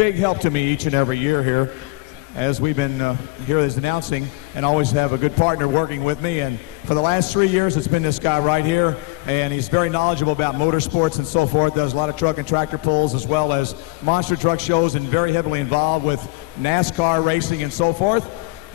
big help to me each and every year here, as we've been here as announcing, and always have a good partner working with me. And for the last 3 years, it's been this guy right here, and he's very knowledgeable about motorsports and so forth. Does a lot of truck and tractor pulls as well as monster truck shows, and very heavily involved with NASCAR racing and so forth.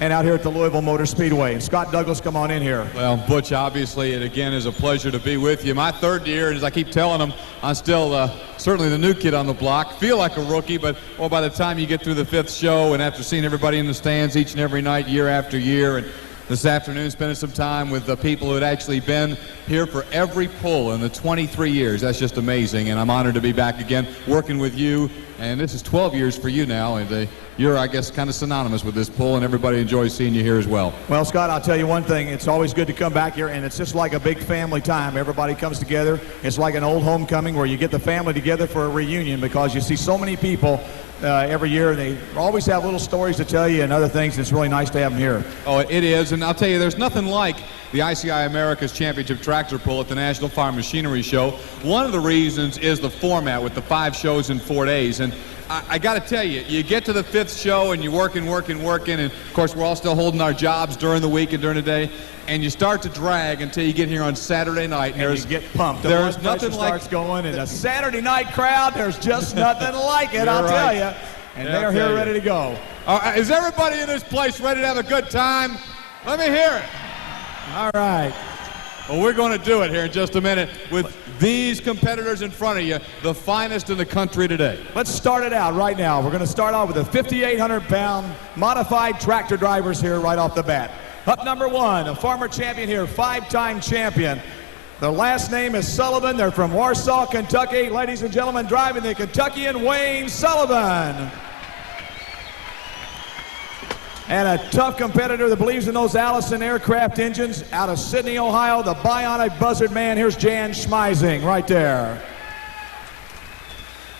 And out here at the Louisville Motor Speedway. And Scott Douglas, come on in here. Well, Butch, obviously, it again is a pleasure to be with you. My third year, and as I keep telling them, I'm still certainly the new kid on the block. Feel like a rookie, but by the time you get through the fifth show, and after seeing everybody in the stands each and every night, year after year, and this afternoon spending some time with the people who had actually been here for every pull in the 23 years. That's just amazing, and I'm honored to be back again working with you. And this is 12 years for you now, and you're, I guess, kind of synonymous with this pull, and everybody enjoys seeing you here as well. Well, Scott, I'll tell you one thing. It's always good to come back here, and it's just like a big family time. Everybody comes together. It's like an old homecoming where you get the family together for a reunion, because you see so many people every year, and they always have little stories to tell you and other things. It's really nice to have them here. Oh, it is, and I'll tell you, there's nothing like the ICI America's Championship Tractor Pull at the National Farm Machinery Show. One of the reasons is the format with the 5 shows in 4 days. And I got to tell you, you get to the 5th show and you're working, and of course we're all still holding our jobs during the week and during the day, and you start to drag until you get here on Saturday night. And you get pumped. There's nothing like starts going, and a Saturday night crowd, there's just nothing like it, I'll tell you. And they're here ready to go. Is everybody in this place ready to have a good time? Let me hear it. All right. Well, we're going to do it here in just a minute with these competitors in front of you, the finest in the country today. Let's start it out right now. We're going to start off with the 5,800-pound modified tractor drivers here right off the bat. Up number 1, a former champion here, 5-time champion. Their last name is Sullivan. They're from Warsaw, Kentucky. Ladies and gentlemen, driving the Kentuckian Wayne Sullivan. And a tough competitor that believes in those Allison aircraft engines out of Sydney, Ohio, the bionic buzzard man. Here's Jan Schmeising right there.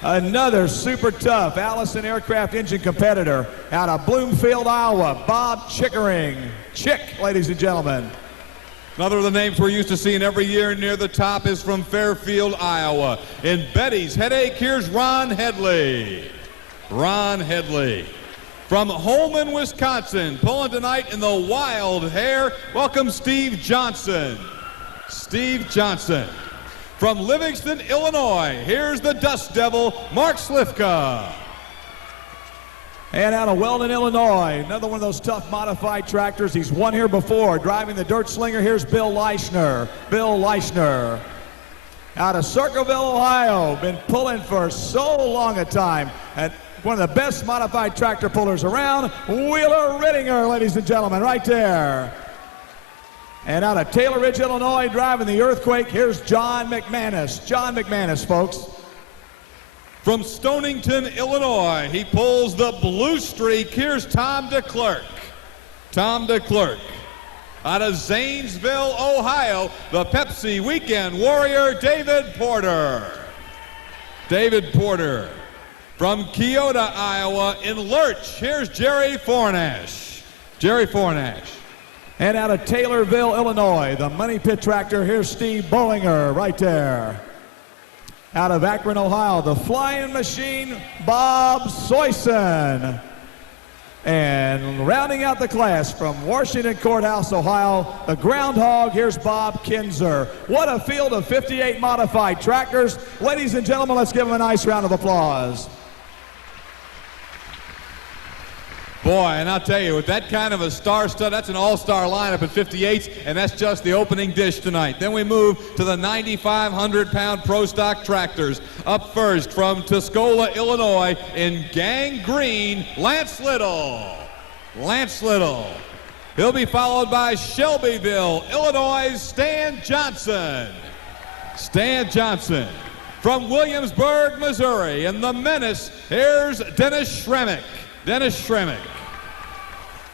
Another super tough Allison aircraft engine competitor out of Bloomfield, Iowa, Bob Chickering. Chick, ladies and gentlemen. Another of the names we're used to seeing every year near the top is from Fairfield, Iowa. In Betty's Headache, here's Ron Headley. Ron Headley. From Holman, Wisconsin, pulling tonight in the wild hair, welcome Steve Johnson. Steve Johnson. From Livingston, Illinois, here's the Dust Devil, Mark Slifka. And out of Weldon, Illinois, another one of those tough modified tractors. He's won here before. Driving the Dirt Slinger, here's Bill Leischner. Bill Leischner. Out of Circleville, Ohio, been pulling for so long a time. And one of the best modified tractor pullers around, Wheeler Rittinger, ladies and gentlemen, right there. And out of Taylor Ridge, Illinois, driving the Earthquake, here's John McManus. John McManus, folks. From Stonington, Illinois, he pulls the Blue Streak. Here's Tom DeClerc. Tom DeClerc. Out of Zanesville, Ohio, the Pepsi Weekend Warrior, David Porter. David Porter. From Keota, Iowa, in Lurch, here's Jerry Fornash. Jerry Fornash. And out of Taylorville, Illinois, the Money Pit Tractor, here's Steve Bollinger, right there. Out of Akron, Ohio, the Flying Machine, Bob Soyson. And rounding out the class from Washington Courthouse, Ohio, the Groundhog, here's Bob Kinzer. What a field of 58 modified tractors. Ladies and gentlemen, let's give them a nice round of applause. Boy, and I'll tell you, with that kind of a star-stud, that's an all-star lineup at 58s, and that's just the opening dish tonight. Then we move to the 9,500-pound Pro Stock tractors. Up first from Tuscola, Illinois, in gang green, Lance Little. Lance Little. He'll be followed by Shelbyville, Illinois, Stan Johnson. Stan Johnson. From Williamsburg, Missouri, in the Menace, here's Dennis Shremick. Dennis Shremick.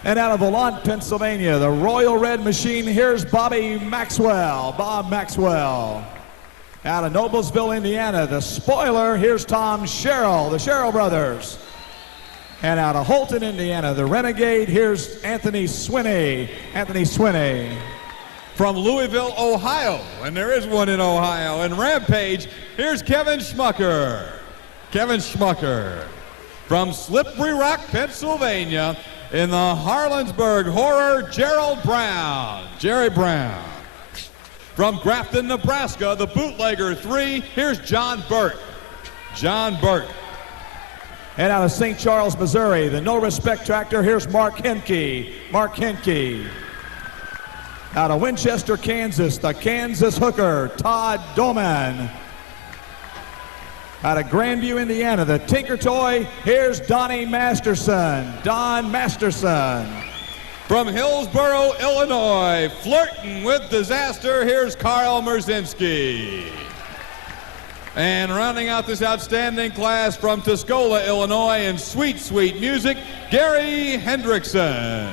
And out of Volant, Pennsylvania, the Royal Red Machine, here's Bobby Maxwell. Bob Maxwell. Out of Noblesville, Indiana, the Spoiler, here's Tom Sherrill, the Sherrill brothers. And out of Holton, Indiana, the Renegade, here's Anthony Swinney. Anthony Swinney. From Louisville, Ohio, and there is one in Ohio, and Rampage, here's Kevin Schmucker. Kevin Schmucker. From Slippery Rock, Pennsylvania, in the Harlansburg Horror, Gerald Brown. Jerry Brown. From Grafton, Nebraska, the Bootlegger 3, here's John Burt. John Burt. And out of St. Charles, Missouri, the No Respect Tractor, here's Mark Henke. Mark Henke. Out of Winchester, Kansas, the Kansas Hooker, Todd Doman. Out of Grandview, Indiana, the Tinker Toy, here's Donnie Masterson. Don Masterson. From Hillsboro, Illinois, flirting with disaster, here's Carl Merzinski. And rounding out this outstanding class from Tuscola, Illinois, in sweet, sweet music, Gary Hendrickson.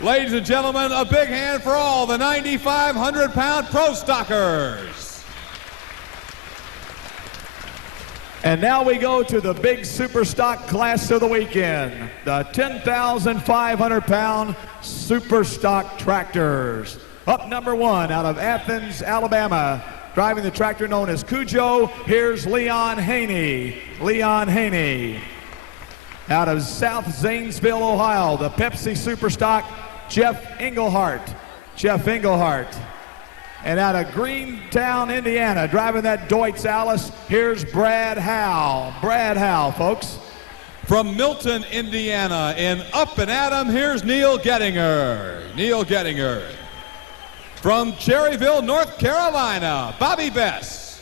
Ladies and gentlemen, a big hand for all the 9,500-pound pro stockers. And now we go to the big super stock class of the weekend, the 10,500-pound super stock tractors. Up number 1 out of Athens, Alabama, driving the tractor known as Cujo, here's Leon Haney. Leon Haney. Out of South Zanesville, Ohio, the Pepsi super stock, Jeff Englehart. Jeff Englehart. And out of Greentown, Indiana, driving that Deutz Alice, here's Brad Howe. Brad Howe, folks. From Milton, Indiana, in Up and Atom, here's Neil Gettinger. Neil Gettinger. From Cherryville, North Carolina, Bobby Bess.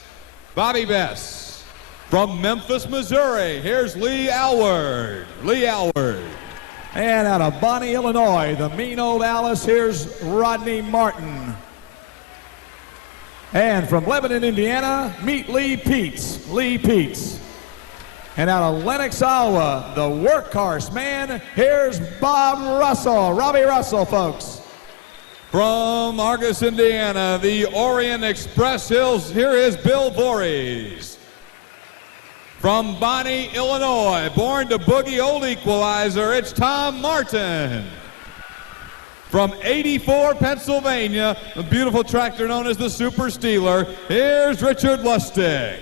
Bobby Bess. From Memphis, Missouri, here's Lee Alward. Lee Alward. And out of Bonnie, Illinois, the mean old Alice, here's Rodney Martin. And from Lebanon, Indiana, meet Lee Peets. Lee Peets. And out of Lenox, Iowa, the workhorse man, here's Bob Russell. Robbie Russell, folks. From Argus, Indiana, the Orient Express Hills, here is Bill Voorhees. From Bonnie, Illinois, born to boogie old equalizer, it's Tom Martin. From 84, Pennsylvania, the beautiful tractor known as the Super Steeler, here's Richard Lustig.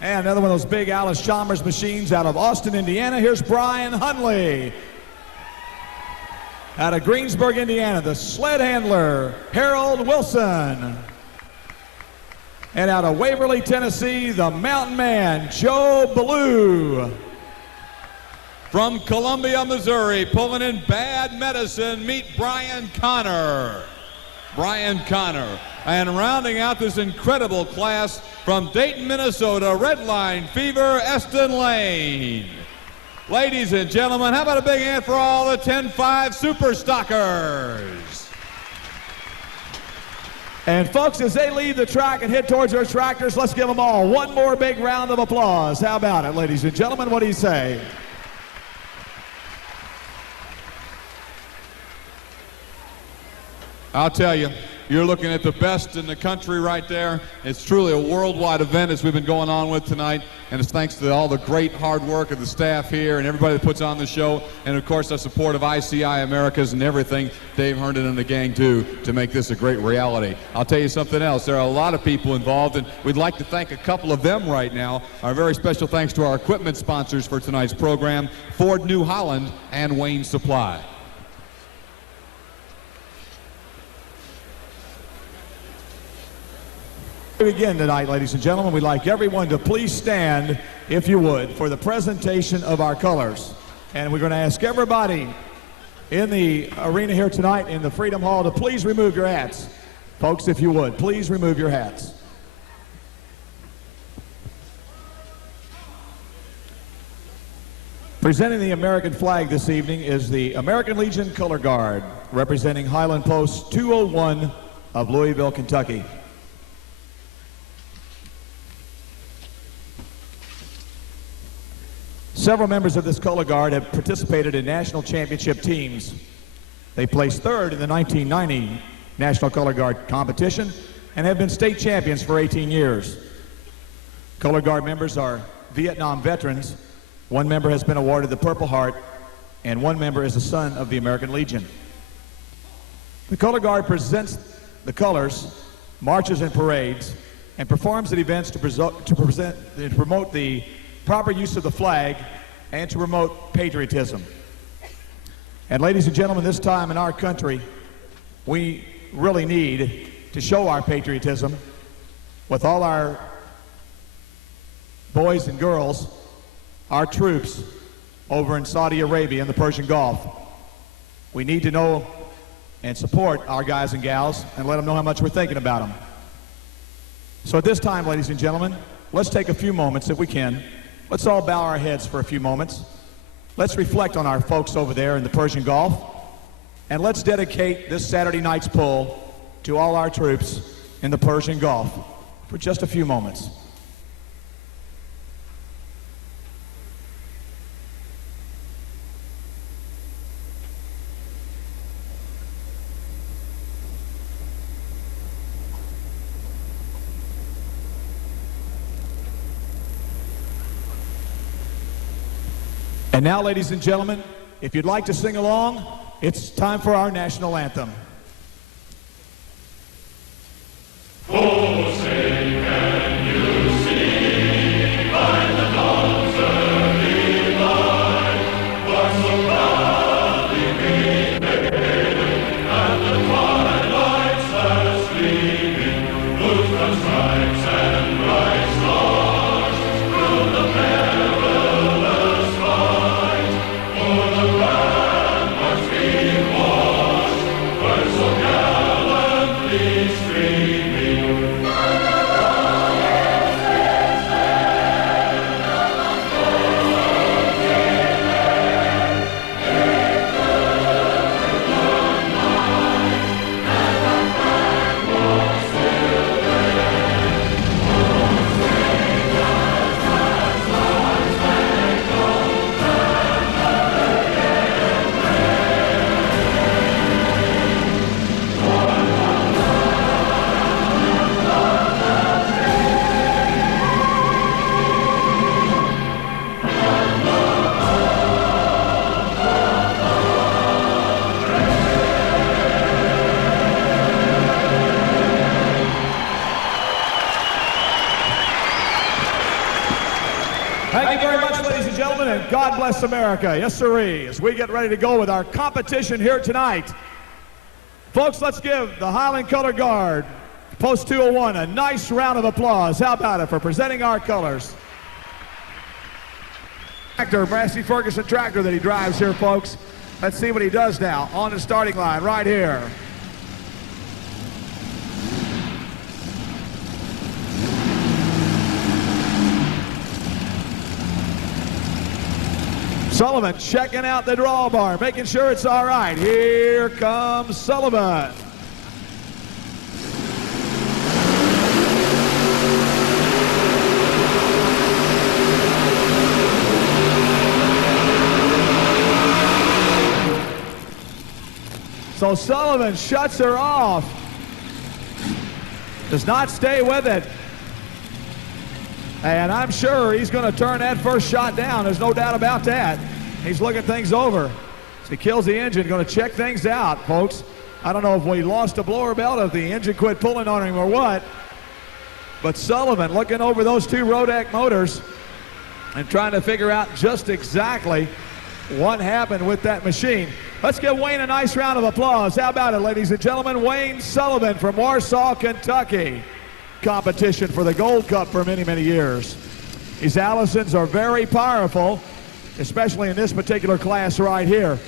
And another one of those big Alice Chalmers machines out of Austin, Indiana, here's Brian Hunley. Out of Greensburg, Indiana, the sled handler, Harold Wilson. And out of Waverly, Tennessee, the mountain man, Joe Ballou. From Columbia, Missouri, pulling in bad medicine, meet Brian Connor. Brian Connor. And rounding out this incredible class from Dayton, Minnesota, Redline Fever, Eston Lane. Ladies and gentlemen, how about a big hand for all the 10-5 Super Stockers? And folks, as they leave the track and head towards their tractors, let's give them all one more big round of applause. How about it, ladies and gentlemen? What do you say? I'll tell you, you're looking at the best in the country right there. It's truly a worldwide event as we've been going on with tonight, and it's thanks to all the great hard work of the staff here and everybody that puts on the show, and of course the support of ICI Americas and everything Dave Herndon and the gang do to make this a great reality. I'll tell you something else. There are a lot of people involved, and we'd like to thank a couple of them right now. Our very special thanks to our equipment sponsors for tonight's program, Ford New Holland and Wayne Supply. Again tonight, ladies and gentlemen, we'd like everyone to please stand, if you would, for the presentation of our colors. And we're going to ask everybody in the arena here tonight in the Freedom Hall to please remove your hats. Folks, if you would, please remove your hats. Presenting the American flag this evening is the American Legion Color Guard, representing Highland Post 201 of Louisville, Kentucky. Several members of this color guard have participated in national championship teams. They placed third in the 1990 National Color Guard competition and have been state champions for 18 years. Color Guard members are Vietnam veterans. One member has been awarded the Purple Heart, and one member is a son of the American Legion. The Color Guard presents the colors, marches and parades, and performs at events to promote the proper use of the flag, and to promote patriotism. And ladies and gentlemen, this time in our country, we really need to show our patriotism with all our boys and girls, our troops over in Saudi Arabia and the Persian Gulf. We need to know and support our guys and gals and let them know how much we're thinking about them. So at this time, ladies and gentlemen, let's take a few moments, if we can. Let's all bow our heads for a few moments. Let's reflect on our folks over there in the Persian Gulf, and let's dedicate this Saturday night's pull to all our troops in the Persian Gulf for just a few moments. And now, ladies and gentlemen, if you'd like to sing along, it's time for our national anthem. Thank you very much, ladies and gentlemen, and God bless America. Yes, sirree, as we get ready to go with our competition here tonight. Folks, let's give the Highland Color Guard, Post 201, a nice round of applause. How about it for presenting our colors? Tractor, Massey Ferguson tractor that he drives here, folks. Let's see what he does now on the starting line right here. Sullivan checking out the drawbar, making sure it's all right. Here comes Sullivan. So Sullivan shuts her off. Does not stay with it. And I'm sure he's going to turn that first shot down. There's no doubt about that. He's looking things over. So he kills the engine, going to check things out, folks. I don't know if we lost a blower belt, if the engine quit pulling on him or what. But Sullivan looking over those two Rodak motors and trying to figure out just exactly what happened with that machine. Let's give Wayne a nice round of applause. How about it, ladies and gentlemen? Wayne Sullivan from Warsaw, Kentucky. Competition for the Gold Cup for many, many years. These Allisons are very powerful, especially in this particular class right here.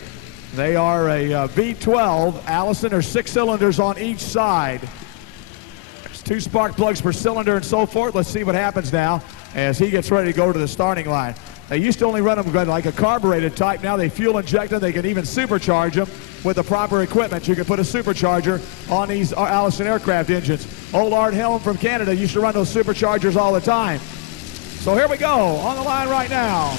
They are a V12 Allison. There's 6 cylinders on each side. There's 2 spark plugs per cylinder and so forth. Let's see what happens now as he gets ready to go to the starting line. They used to only run them like a carbureted type. Now they fuel inject them. They can even supercharge them with the proper equipment. You can put a supercharger on these Allison aircraft engines. Old Art Helm from Canada used to run those superchargers all the time. So here we go on the line right now.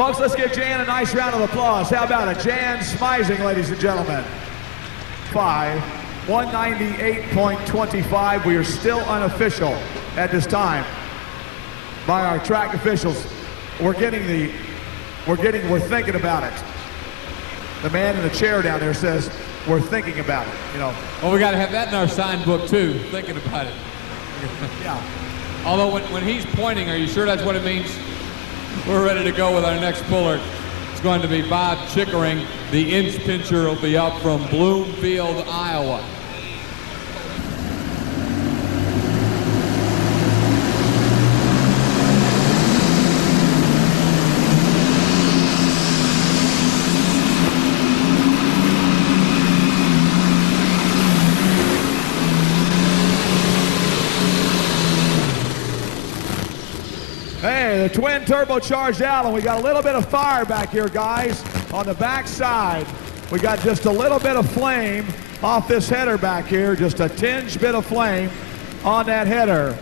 Folks, let's give Jan a nice round of applause. How about it? Jan Smizing, ladies and gentlemen. 198.25. We are still unofficial at this time by our track officials. We're thinking about it. The man in the chair down there says, we're thinking about it, you know. Well, we got to have that in our sign book, too, thinking about it. Yeah. Although when he's pointing, are you sure that's what it means? We're ready to go with our next puller. It's going to be Bob Chickering. The inch pincher will be up from Bloomfield, Iowa. Hey, the twin turbocharged Allen. We got a little bit of fire back here, guys, on the back side. We got just a little bit of flame off this header back here, just a tinge bit of flame on that header.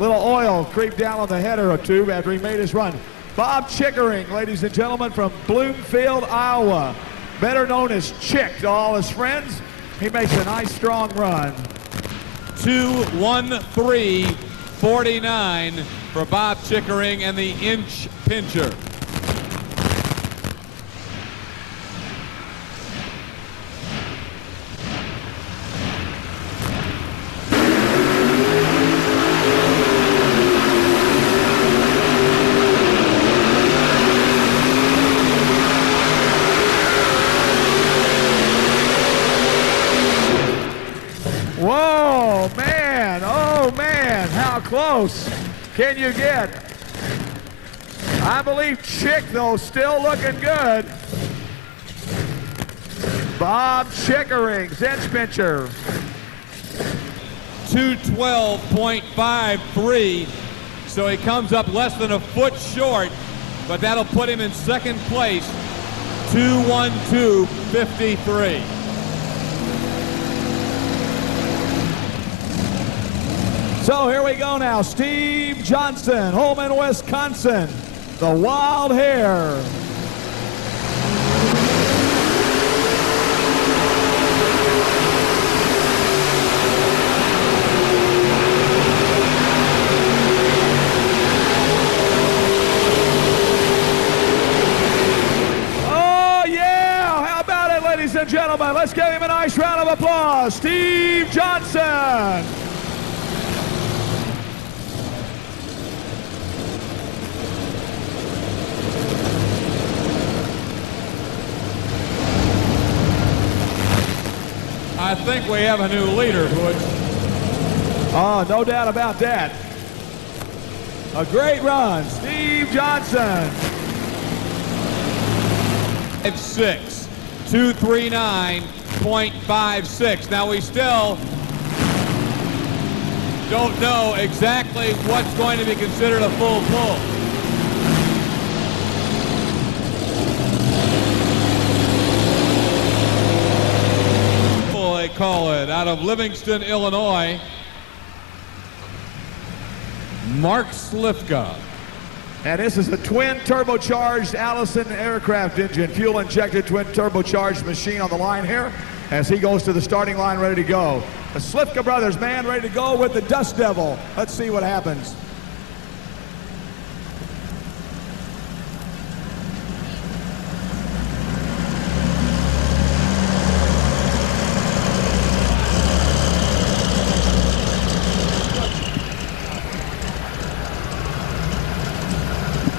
Little oil creeped down on the header tube after he made his run. Bob Chickering, ladies and gentlemen, from Bloomfield, Iowa. Better known as Chick to all his friends. He makes a nice, strong run. 2:13.49 for Bob Chickering and the inch pincher. Whoa, man, oh man, how close can you get? I believe Chick, though, still looking good. Bob Chickering, inch pincher. 2:12.53, so he comes up less than a foot short, but that'll put him in second place. 2:12.53. So here we go now. Steve Johnson, Holman, Wisconsin. The Wild Hare. Oh, yeah. How about it, ladies and gentlemen? Let's give him a nice round of applause. Steve Johnson. I think we have a new leader, Butch. Oh, no doubt about that. A great run, Steve Johnson. 5.6, 2:39.56. Now we still don't know exactly what's going to be considered a full pull. They call it out of Livingston, Illinois. Mark Slifka. And this is a twin turbocharged Allison aircraft engine, fuel injected twin turbocharged machine on the line here as he goes to the starting line ready to go. The Slifka brothers, man, ready to go with the Dust Devil. Let's see what happens.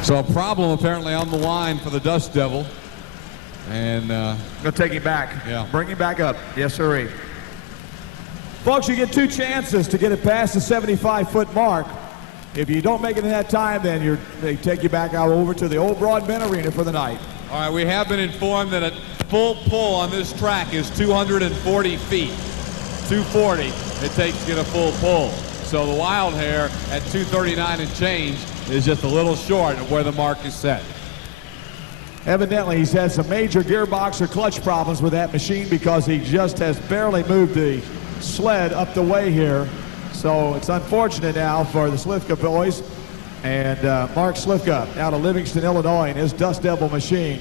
So a problem apparently on the line for the Dust Devil. And Gonna take him back. Yeah. Bring him back up. Yes, sirree. Folks, you get two chances to get it past the 75-foot mark. If you don't make it in that time, then they take you back out over to the old Broadbent Arena for the night. all right, we have been informed that a full pull on this track is 240 feet. 240 it takes to get a full pull. So the Wild Hare at 239 and change is just a little short of where the mark is set. Evidently, he's had some major gearbox or clutch problems with that machine because he just has barely moved the sled up the way here. So it's unfortunate now for the Slifka boys. and Mark Slivka out of Livingston, Illinois, in his Dust Devil machine.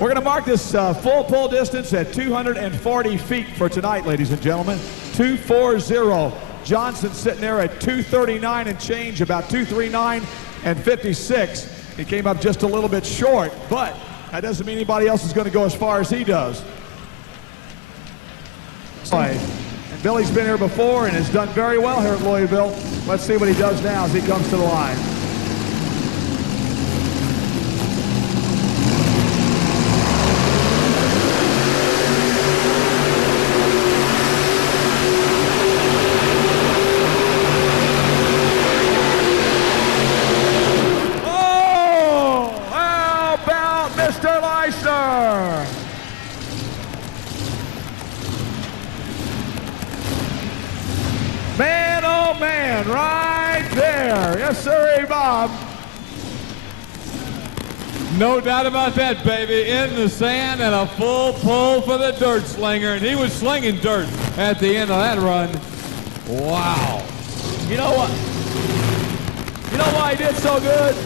We're going to mark this full pull distance at 240 feet for tonight, ladies and gentlemen. 240. Johnson sitting there at 239 and change, about 239 and 56. He came up just a little bit short, but that doesn't mean anybody else is going to go as far as he does. And Billy's been here before and has done very well here at Louisville. Let's see what he does now as he comes to the line. Man, oh man, right there. Yes, sir, Bob. No doubt about that, baby. In the sand and a full pull for the dirt slinger. And he was slinging dirt at the end of that run. Wow. You know what? You know why he did so good?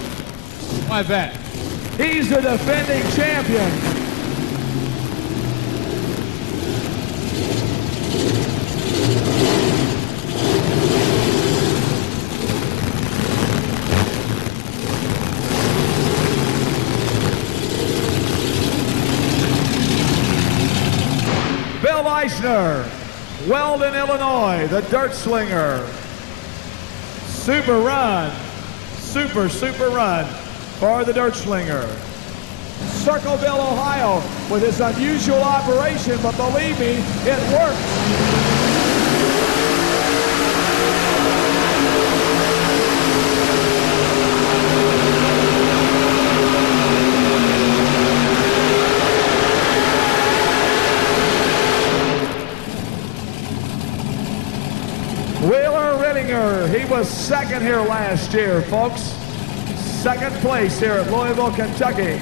Why that? He's the defending champion. Bill Leishner, Weldon, Illinois, the dirt slinger. Super run, super run for the dirt slinger. Circleville, Ohio, with his unusual operation, but believe me, it works. He was second here last year, folks. Second place here at Louisville, Kentucky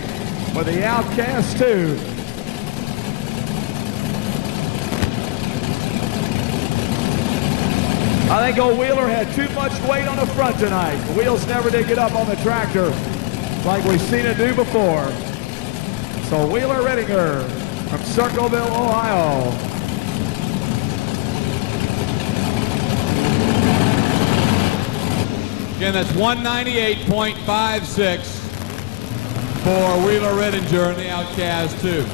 with the Outcast 2. I think old Wheeler had too much weight on the front tonight. The wheels never did get up on the tractor like we've seen it do before. So Wheeler Rittinger from Circleville, Ohio. Again, that's 198.56 for Wheeler Rittinger and the Outcast 2.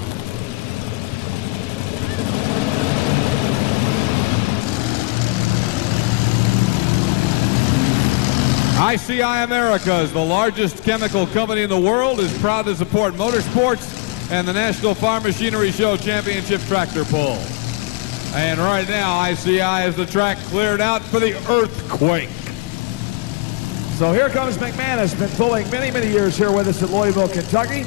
ICI Americas, the largest chemical company in the world, is proud to support motorsports and the National Farm Machinery Show Championship Tractor Pull. And right now, ICI has the track cleared out for the Earthquake. So here comes McManus, been pulling many years here with us at Louisville, Kentucky.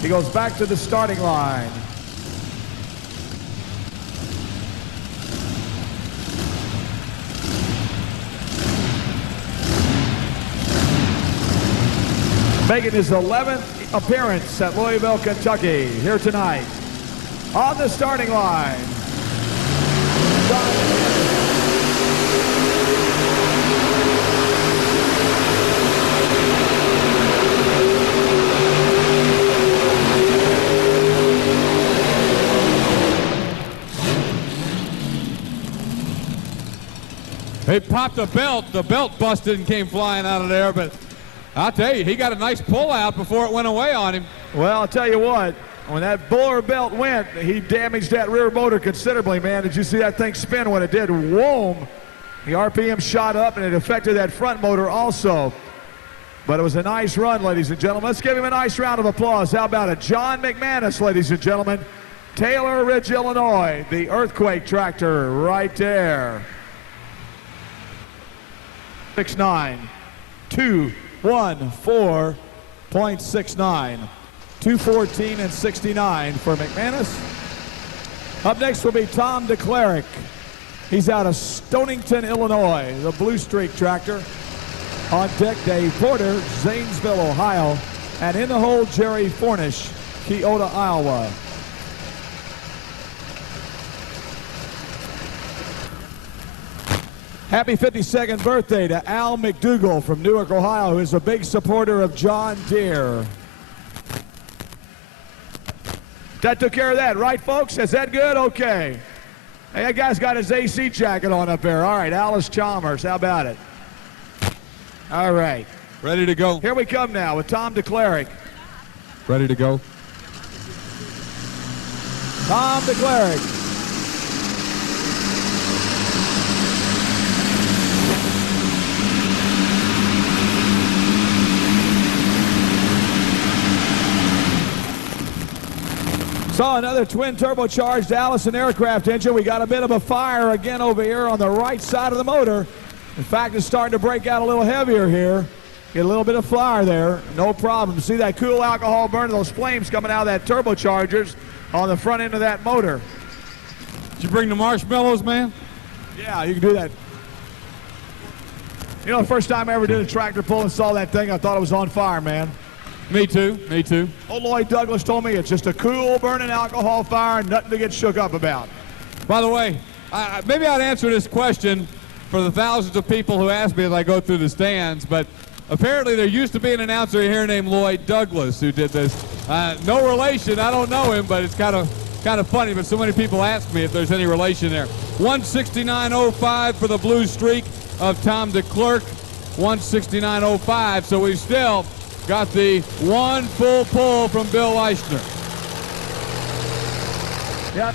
He goes back to the starting line. Making his 11th appearance at Louisville, Kentucky, here tonight. On the starting line, He popped a belt. The belt busted and came flying out of there, but I'll tell you, he got a nice pull out before it went away on him. Well, I'll tell you what, when that Buller belt went, he damaged that rear motor considerably, man. Did you see that thing spin when it did? Whoom! The RPM shot up, and it affected that front motor also. But it was a nice run, ladies and gentlemen. Let's give him a nice round of applause. How about it? John McManus, ladies and gentlemen. Taylor Ridge, Illinois, the Earthquake tractor right there. 6'9", 214.69, 214 and 69 for McManus. Up next will be Tom DeCleric. He's out of Stonington, Illinois, the Blue Streak tractor. On deck, Dave Porter, Zanesville, Ohio. And in the hole, Jerry Fornish, Keota, Iowa. Happy 52nd birthday to Al McDougall from Newark, Ohio, who is a big supporter of John Deere. That took care of that, right, folks? Is that good? Okay. Hey, that guy's got his AC jacket on up there. All right, Alice Chalmers, how about it? All right. Ready to go. Here we come now with Tom DeCleric. Ready to go. Tom DeCleric. Saw another twin turbocharged Allison aircraft engine. We got a bit of a fire again over here on the right side of the motor. In fact, it's starting to break out a little heavier here. Get a little bit of fire there, no problem. See that cool alcohol burning, those flames coming out of that turbochargers on the front end of that motor. Did you bring the marshmallows, man? Yeah, you can do that. You know, the first time I ever did a tractor pull and saw that thing, I thought it was on fire, man. Me too, me too. Old Lloyd Douglas told me it's just a cool burning alcohol fire, nothing to get shook up about. By the way, maybe I'd answer this question for the thousands of people who ask me as I go through the stands, but apparently there used to be an announcer here named Lloyd Douglas who did this. No relation, I don't know him, but it's kind of funny, but so many people ask me if there's any relation there. 169.05 for the blue streak of Tom DeClerc, 169.05, so we've still got the one full pull from Bill Leishner. Yep.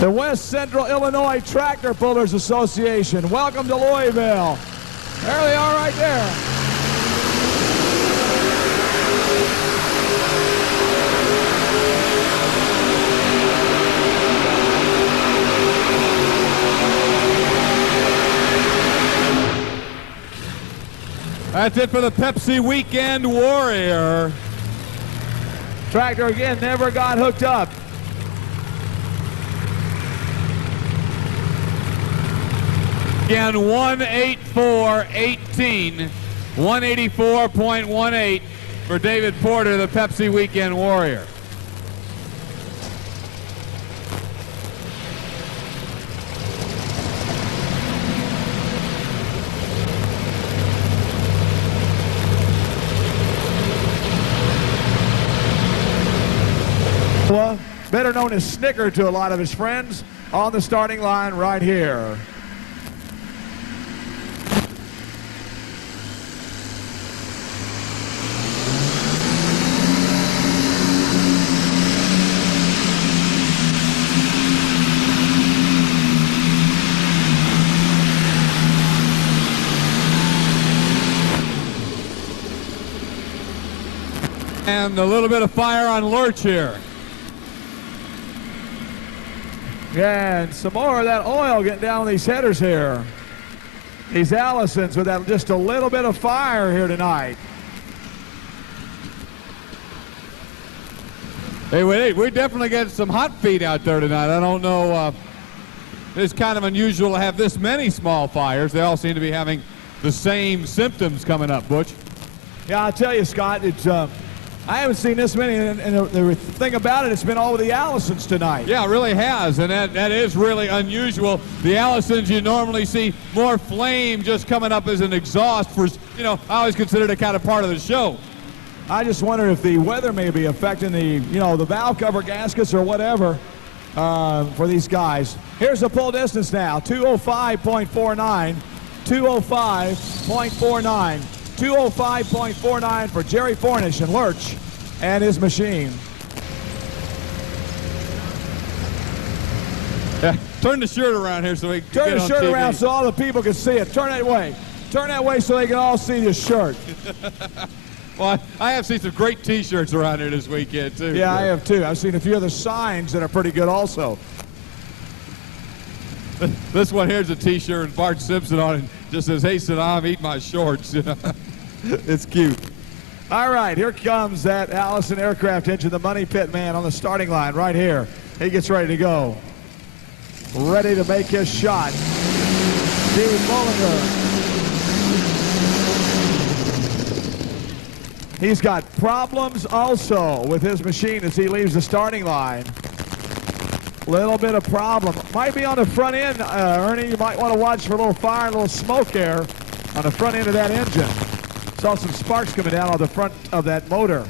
The West Central Illinois Tractor Pullers Association. Welcome to Louisville. There they are right there. That's it for the Pepsi Weekend Warrior. Tractor again never got hooked up. Again, 184.18, 184.18 for David Porter, the Pepsi Weekend Warrior. Better known as Snicker to a lot of his friends, on the starting line right here. And a little bit of fire on Lurch here. Yeah, and some more of that oil getting down these headers here. These Allisons with that just a little bit of fire here tonight. Hey, we definitely get some hot feet out there tonight. I don't know, it's kind of unusual to have this many small fires. They all seem to be having the same symptoms coming up, Butch. Yeah, I'll tell you, Scott, it's I haven't seen this many, and the thing about it, it's been all with the Allisons tonight. Yeah, it really has, and that is really unusual. The Allisons, you normally see more flame just coming up as an exhaust for, you know, I always considered it kind of part of the show. I just wonder if the weather may be affecting the, you know, the valve cover gaskets or whatever for these guys. Here's the pull distance now, 205.49, 205.49. 205.49 for Jerry Fornish and Lurch and his machine. Yeah, turn the shirt around here so we can turn get the on shirt TV. around so all the people can see it. Turn that way. Turn that way so they can all see the shirt. Well, I have seen some great T-shirts around here this weekend, too. Yeah, I have, too. I've seen a few other signs that are pretty good also. This one here's a T-shirt with Bart Simpson on it. Just says, "Hey, Saddam, eat my shorts." You know? It's cute. All right, here comes that Allison Aircraft engine, the Money Pit man on the starting line right here. He gets ready to go. Ready to make his shot. Steve Bollinger. He's got problems also with his machine as he leaves the starting line. Little bit of problem. Might be on the front end, Ernie. You might want to watch for a little fire, a little smoke there on the front end of that engine. Saw some sparks coming down on the front of that motor.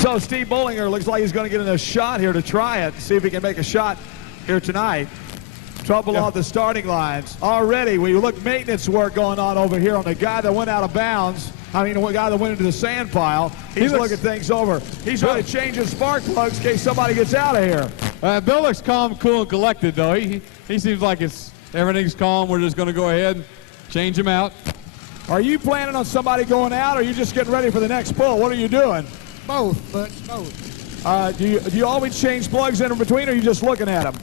So Steve Bollinger looks like he's going to get in a shot here to try it, see if he can make a shot here tonight. Trouble off the starting lines. Already, we look maintenance work going on over here on the guy that went out of bounds. I mean, the guy that went into the sand pile. He's looking things over. He's going to change his spark plugs in case somebody gets out of here. Bill looks calm, cool, and collected, though. He seems like everything's calm. We're just going to go ahead and change him out. Are you planning on somebody going out, or are you just getting ready for the next pull? What are you doing? Both, Butch, both. Do you always change plugs in between, or are you just looking at them?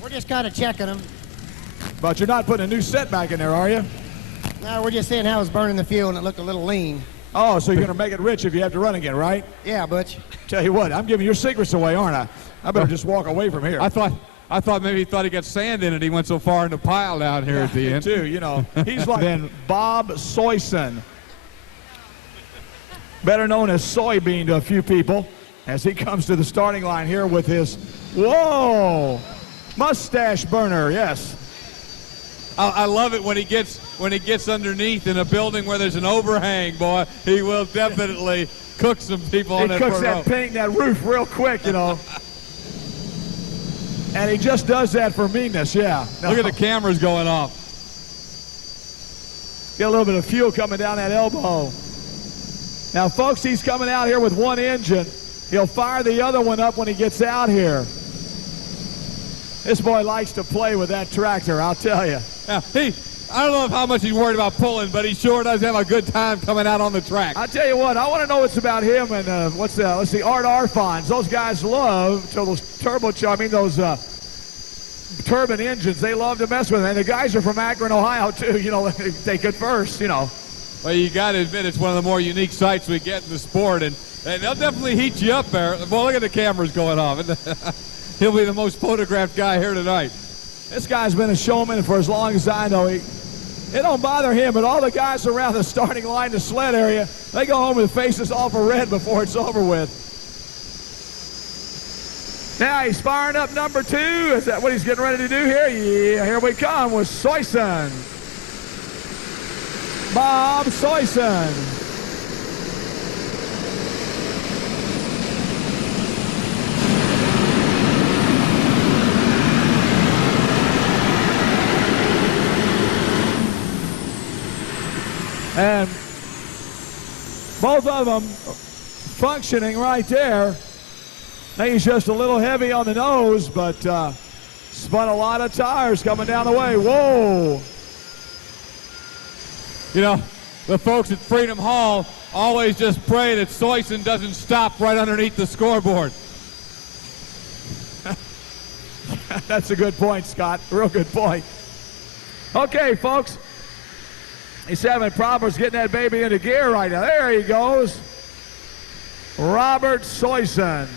We're just kind of checking them. But you're not putting a new set back in there, are you? No, we're just seeing how it's burning the fuel, and it looked a little lean. Oh, so you're going to make it rich if you have to run again, right? Yeah, Butch. Tell you what, I'm giving your secrets away, aren't I? I better just walk away from here. I thought maybe he thought he got sand in it. He went so far in the pile down here at the end. Too, you know. He's like then Bob Soyson, better known as Soybean to a few people, as he comes to the starting line here with his, whoa, mustache burner, yes. I love it when he gets underneath in a building where there's an overhang, boy. He will definitely cook some people on that front row. He cooks that paint, that roof real quick, you know. And he just does that for meanness, yeah. No. Look at the cameras going off. Get a little bit of fuel coming down that elbow. Now, folks, he's coming out here with one engine. He'll fire the other one up when he gets out here. This boy likes to play with that tractor, I'll tell you. Now, I don't know how much he's worried about pulling, but he sure does have a good time coming out on the track. I'll tell you what, I want to know what's about him and let's see, Art Arfons. Those guys love those turbine engines. They love to mess with them. And the guys are from Akron, Ohio, too. You know, they could first, you know. Well, you got to admit it's one of the more unique sights we get in the sport, and they'll definitely heat you up there. Well, look at the cameras going off. He'll be the most photographed guy here tonight. This guy's been a showman for as long as I know. It don't bother him, but all the guys around the starting line, the sled area, they go home with faces all for red before it's over with. Now he's firing up number 2. Is that what he's getting ready to do here? Yeah, here we come with Soyson. Bob Soyson. And both of them functioning right there. I think he's just a little heavy on the nose, but spun a lot of tires coming down the way. Whoa. You know, the folks at Freedom Hall always just pray that Soyson doesn't stop right underneath the scoreboard. That's a good point, Scott. Real good point. Okay, folks. He's having problems getting that baby into gear right now. There he goes. Robert Soyson.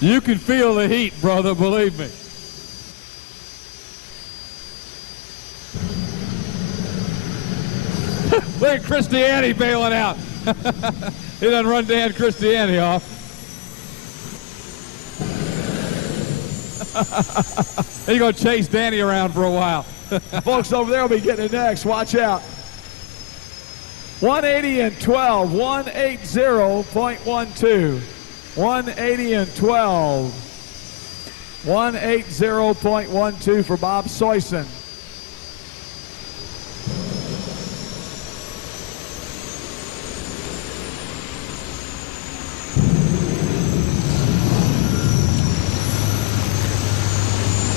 You can feel the heat, brother, believe me. Look at Christiani bailing out. He done run Dan Christiani off. He's going to chase Danny around for a while. Folks over there will be getting it next. Watch out. 180 and 12, 180.12. 180 and 12. 180.12 for Bob Soyson.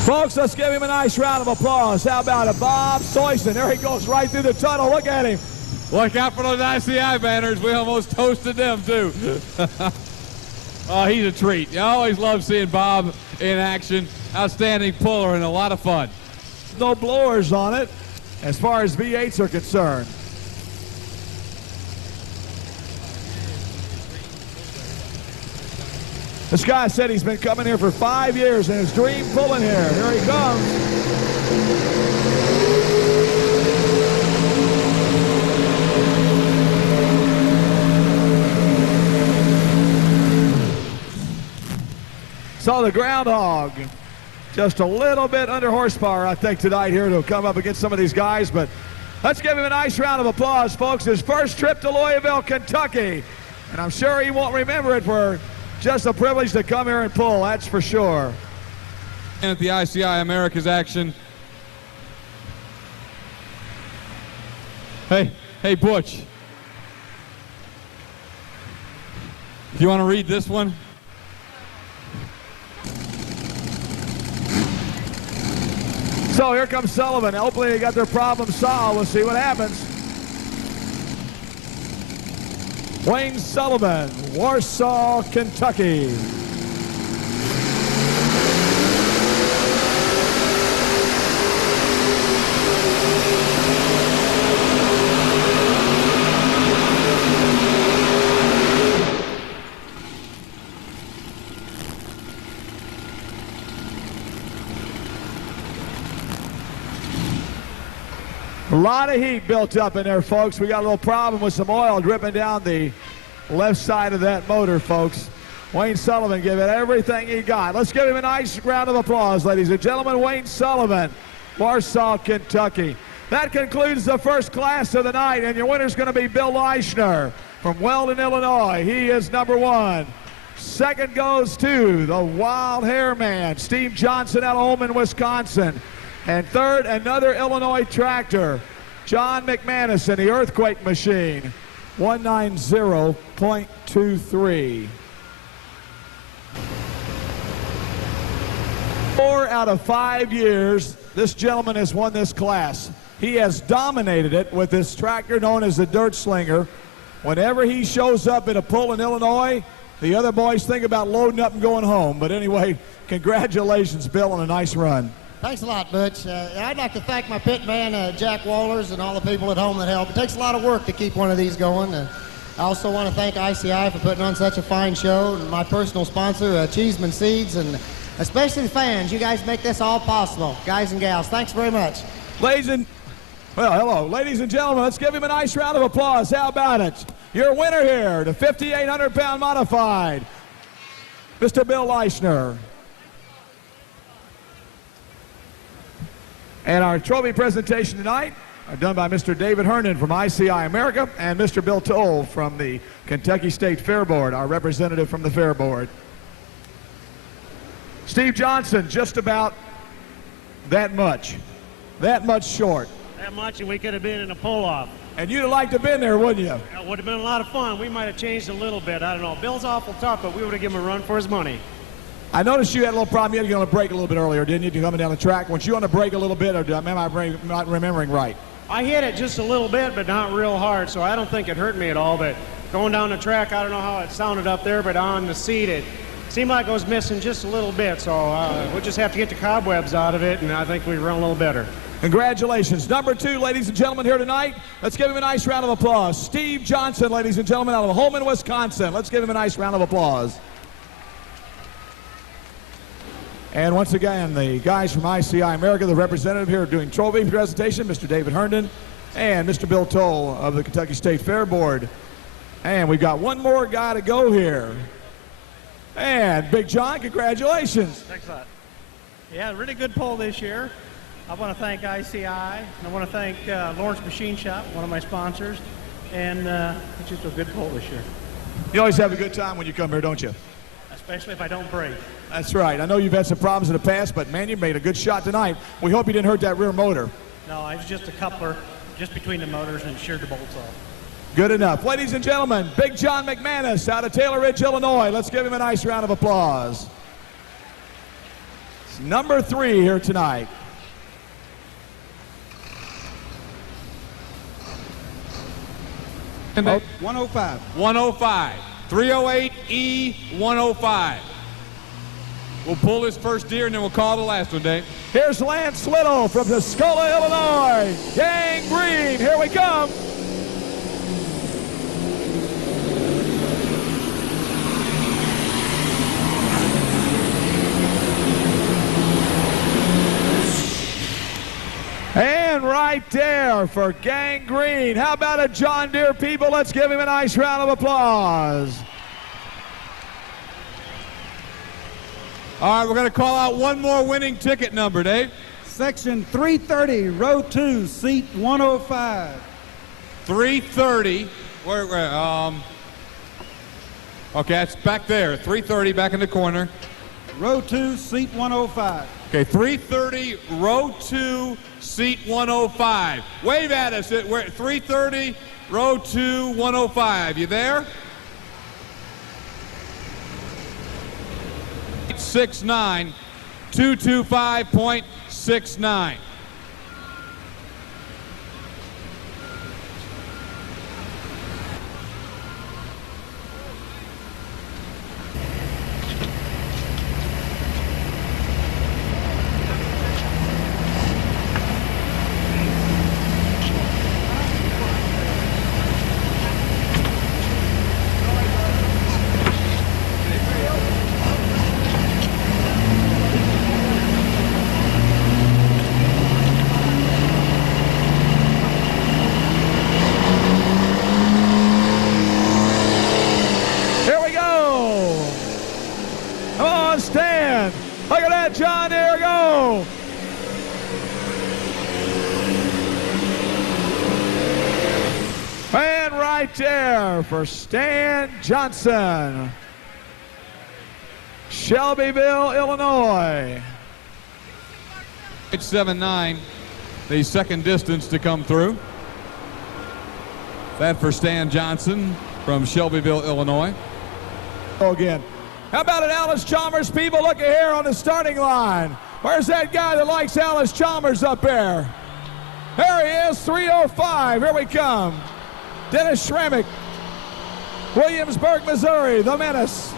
Folks, let's give him a nice round of applause. How about it? Bob Soyson. There he goes right through the tunnel. Look at him. Look out for those ICI banners. We almost toasted them, too. Oh, he's a treat. I always love seeing Bob in action. Outstanding puller and a lot of fun. No blowers on it as far as V8s are concerned. This guy said he's been coming here for 5 years and his dream pulling here. Here he comes. So the Groundhog, just a little bit under horsepower, I think, tonight here to come up against some of these guys. But let's give him a nice round of applause, folks. His first trip to Louisville, Kentucky. And I'm sure he won't remember it for just a privilege to come here and pull, that's for sure. And at the ICI America's action. Hey, Butch. You want to read this one? So here comes Sullivan. Hopefully they got their problem solved. We'll see what happens. Wayne Sullivan, Warsaw, Kentucky. A lot of heat built up in there, folks. We got a little problem with some oil dripping down the left side of that motor, folks. Wayne Sullivan gave it everything he got. Let's give him a nice round of applause, ladies and gentlemen. Wayne Sullivan, Warsaw, Kentucky. That concludes the first class of the night, and your winner's going to be Bill Leischner from Weldon, Illinois. He is number one. Second goes to the Wild Hair Man, Steve Johnson out of Holman, Wisconsin. And third, another Illinois tractor, John McManus in the Earthquake Machine, 190.23. 4 out of 5 years, this gentleman has won this class. He has dominated it with this tractor known as the Dirt Slinger. Whenever he shows up in a pull in Illinois, the other boys think about loading up and going home. But anyway, congratulations, Bill, on a nice run. Thanks a lot, Butch. I'd like to thank my pit man, Jack Wallers, and all the people at home that help. It takes a lot of work to keep one of these going. I also want to thank ICI for putting on such a fine show, and my personal sponsor, Cheeseman Seeds, and especially the fans. You guys make this all possible, guys and gals. Thanks very much. Ladies and gentlemen, let's give him a nice round of applause. How about it? Your winner here, the 5,800-pound modified, Mr. Bill Leischner. And our trophy presentation tonight are done by Mr. David Herndon from ICI America and Mr. Bill Toll from the Kentucky State Fair Board, our representative from the Fair Board. Steve Johnson, just about that much short. That much, and we could have been in a pull-off. And you'd have liked to have been there, wouldn't you? It would have been a lot of fun. We might have changed a little bit. I don't know. Bill's awful tough, but we would have given him a run for his money. I noticed you had a little problem. You had to get on a break a little bit earlier, didn't you? You coming down the track. Weren't you on a break a little bit, or am I not remembering right? I hit it just a little bit, but not real hard, so I don't think it hurt me at all. But going down the track, I don't know how it sounded up there, but on the seat, it seemed like I was missing just a little bit. So we'll just have to get the cobwebs out of it, and I think we run a little better. Congratulations. Number 2, ladies and gentlemen, here tonight. Let's give him a nice round of applause. Steve Johnson, ladies and gentlemen, out of Holman, Wisconsin. Let's give him a nice round of applause. And once again, the guys from ICI America, the representative here doing trophy presentation, Mr. David Herndon, and Mr. Bill Toll of the Kentucky State Fair Board. And we've got one more guy to go here. And Big John, congratulations. Thanks a lot. Yeah, really good pull this year. I want to thank ICI. I want to thank Lawrence Machine Shop, one of my sponsors. And it's just a good pull this year. You always have a good time when you come here, don't you? especially if I don't brake. That's right. I know you've had some problems in the past, but man, you made a good shot tonight. We hope you didn't hurt that rear motor. No, it was just a coupler, just between the motors, and it sheared the bolts off. Good enough. Ladies and gentlemen, Big John McManus out of Taylor Ridge, Illinois. Let's give him a nice round of applause. It's number 3 here tonight. Oh, 105. 105. 308E 105. We'll pull this first deer and then we'll call the last one, Dave. Here's Lance Little from Tuscola, Illinois. Gang Green, here we come. And right there for Gang Green. How about a John Deere, people? Let's give him a nice round of applause. All right, we're going to call out one more winning ticket number, Dave. Section 330, row 2, seat 105. 330. Okay, that's back there. 330 back in the corner. Row 2, seat 105. Okay, 330, row 2, seat 105. Wave at us. We're at 330, row 2, 105. You there? 69, 225.69. Stand. Look at that, John Deere go. And right there for Stan Johnson. Shelbyville, Illinois. 879, the second distance to come through. That for Stan Johnson from Shelbyville, Illinois. Again. How about it, Alice Chalmers, people? Look at here on the starting line. Where's that guy that likes Alice Chalmers up there? There he is, 305. Here we come. Dennis Schramick, Williamsburg, Missouri, the Menace.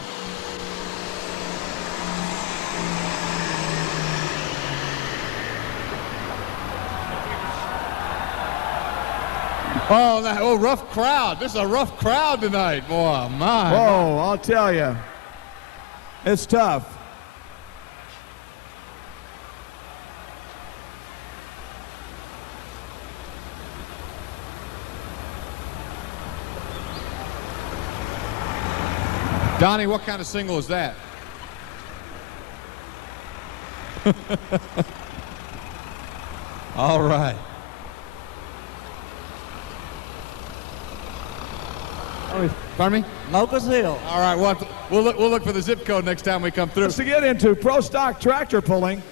Oh, rough crowd. This is a rough crowd tonight, boy. My. Whoa, I'll tell you. It's tough. Donnie, what kind of single is that? All right. Pardon me? Locust Hill. All right, we'll look for the zip code next time we come through. Just to get into pro stock tractor pulling,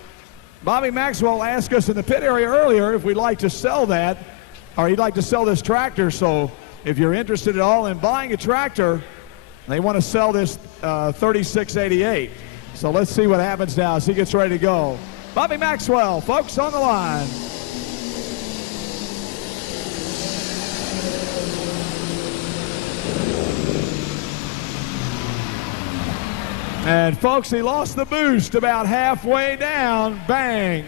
Bobby Maxwell asked us in the pit area earlier if we'd like to sell that, or he'd like to sell this tractor. So if you're interested at all in buying a tractor, they want to sell this 3688. So let's see what happens now as he gets ready to go. Bobby Maxwell, folks, on the line. And folks, he lost the boost about halfway down. Bang.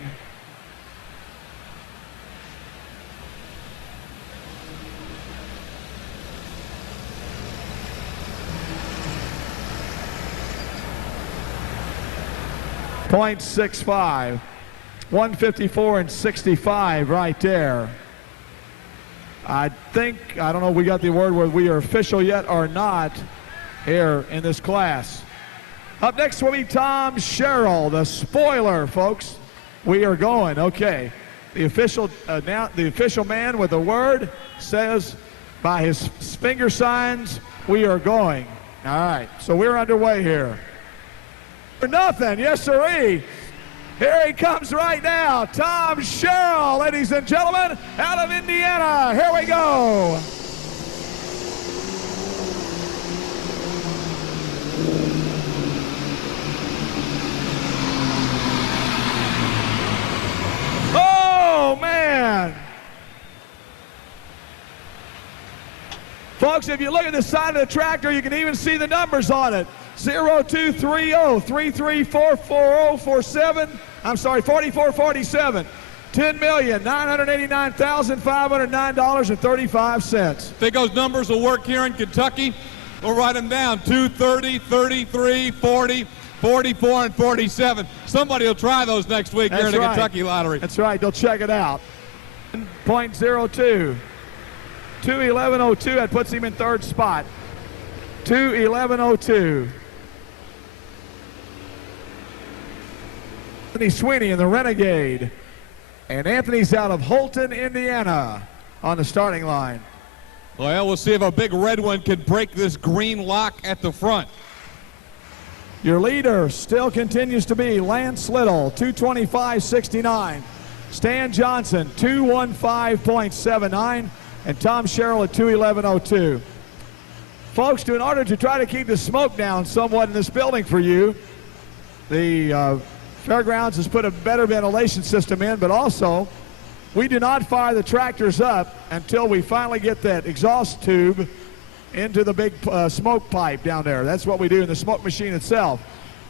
.65, 154 and 65 right there. I don't know if we got the word whether we are official yet or not here in this class. Up next will be Tom Sherrill, the spoiler, folks. We are going. Okay. The official man with the word says by his finger signs, we are going. All right. So we're underway here. For nothing, yes sirree. Here he comes right now, Tom Sherrill, ladies and gentlemen, out of Indiana. Here we go. Oh, man. Folks, if you look at the side of the tractor, you can even see the numbers on it. 0230-334-4047. I'm sorry, 4447. $10,989,509.35. Think those numbers will work here in Kentucky? We'll write them down. 230, 33, 40, 44, and 47. Somebody will try those next week here in the Kentucky Lottery. That's right. They'll check it out. 0.02. 2:11:02. That puts him in third spot. 2:11:02. Anthony Sweeney in the Renegade. And Anthony's out of Holton, Indiana on the starting line. Well, we'll see if a big red one can break this green lock at the front. Your leader still continues to be Lance Little, 225.69. Stan Johnson, 215.79. And Tom Sherrill at 2:11:02. Folks, in order to try to keep the smoke down somewhat in this building for you, the Fairgrounds has put a better ventilation system in, but also we do not fire the tractors up until we finally get that exhaust tube into the big smoke pipe down there. That's what we do in the smoke machine itself,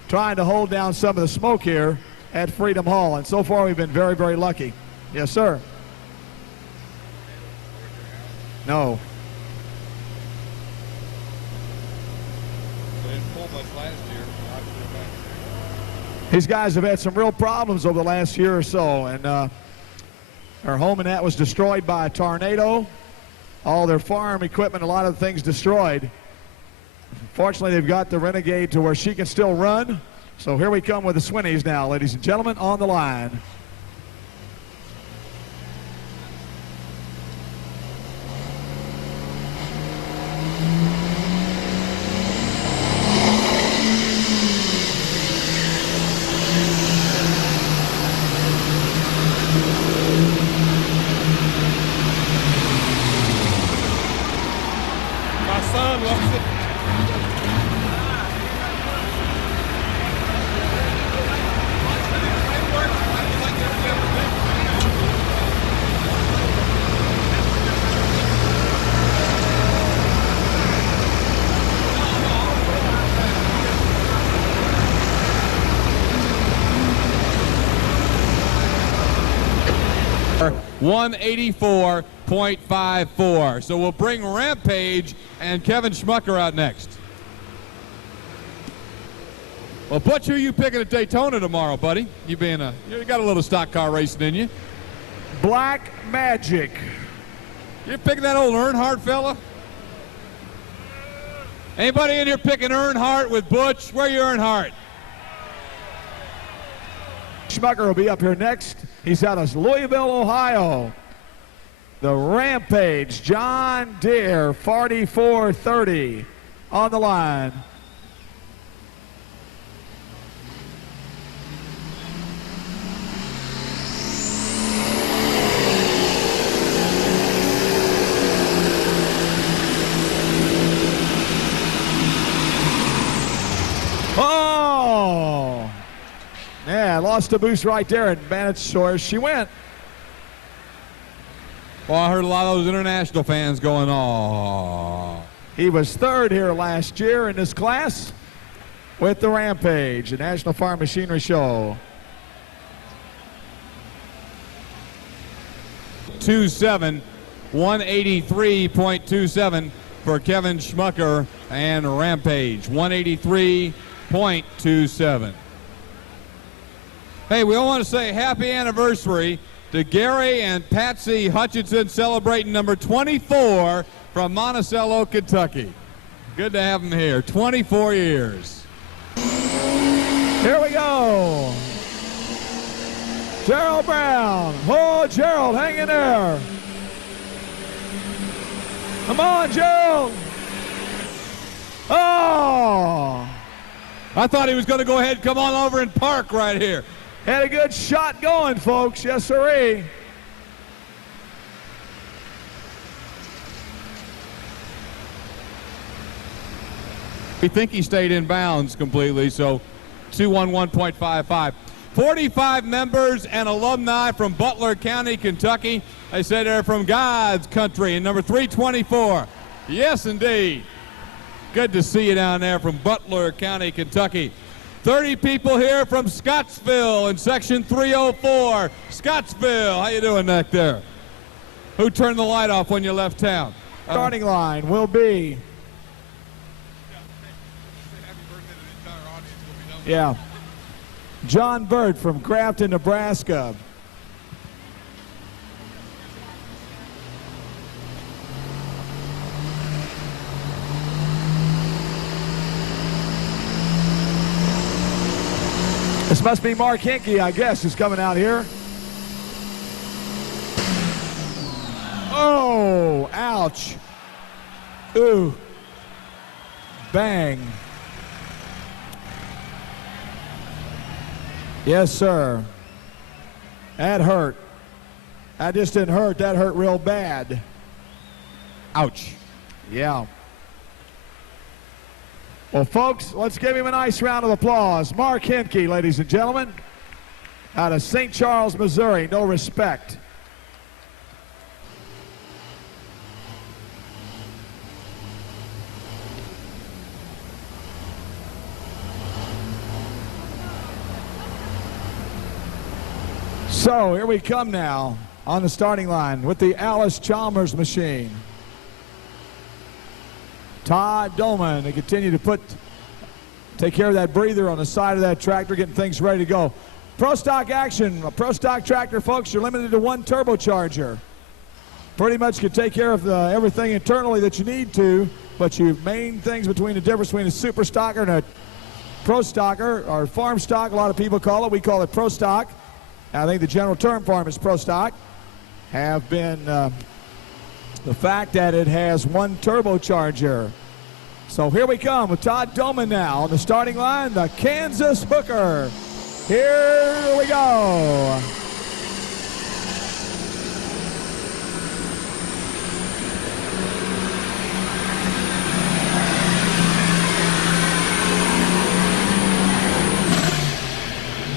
trying to hold down some of the smoke here at Freedom Hall. And so far we've been very, very lucky. Yes, sir. No. They didn't pull much last year. These guys have had some real problems over the last year or so, and their home and that was destroyed by a tornado. All their farm equipment, a lot of things destroyed. Fortunately, they've got the Renegade to where she can still run. So here we come with the Swinneys now, ladies and gentlemen, on the line. My son loves it. $184.54. So we'll bring Rampage and Kevin Schmucker out next. Well, Butch, who you picking at Daytona tomorrow, buddy? You got a little stock car racing in you. Black Magic. You're picking that old Earnhardt fella? Anybody in here picking Earnhardt with Butch? Where you Earnhardt? Schmucker will be up here next. He's out of Louisville, Ohio. The Rampage, John Deere, 4430 on the line. Oh! Yeah, lost a boost right there and managed where she went. Well, I heard a lot of those international fans going, oh. He was third here last year in this class with the Rampage, the National Farm Machinery Show. 27, 183.27 for Kevin Schmucker and Rampage, 183.27. Hey, we all want to say happy anniversary to Gary and Patsy Hutchinson, celebrating number 24 from Monticello, Kentucky. Good to have them here. 24 years. Here we go. Gerald Brown. Oh, Gerald, hang in there. Come on, Gerald. Oh. I thought he was going to go ahead and come on over and park right here. Had a good shot going, folks. Yes, sirree. We think he stayed in bounds completely, so 211.55. 45 members and alumni from Butler County, Kentucky. They say they're from God's country. And number 324, yes, indeed. Good to see you down there from Butler County, Kentucky. 30 people here from Scottsville in section 304. Scottsville, how you doing back there? Who turned the light off when you left town? Starting line will be. Yeah. John Burt from Grafton, Nebraska. This must be Mark Hinkey, I guess, who's coming out here. Oh, ouch. Ooh. Bang. Yes, sir. That hurt. That just didn't hurt. That hurt real bad. Ouch. Yeah. Well, folks, let's give him a nice round of applause. Mark Hinkey, ladies and gentlemen, out of St. Charles, Missouri. No respect. So here we come now on the starting line with the Alice Chalmers machine. Todd Dolman to continue to take care of that breather on the side of that tractor, getting things ready to go. Pro stock action, a pro stock tractor, folks, you're limited to one turbocharger. Pretty much can take care of everything internally that you need to, but your main things between the difference between a super stocker and a pro stocker, or farm stock, a lot of people call it, we call it pro stock. I think the general term for them is pro stock, have been the fact that it has one turbocharger. So here we come with Todd Dolman now on the starting line, the Kansas Hooker. Here we go.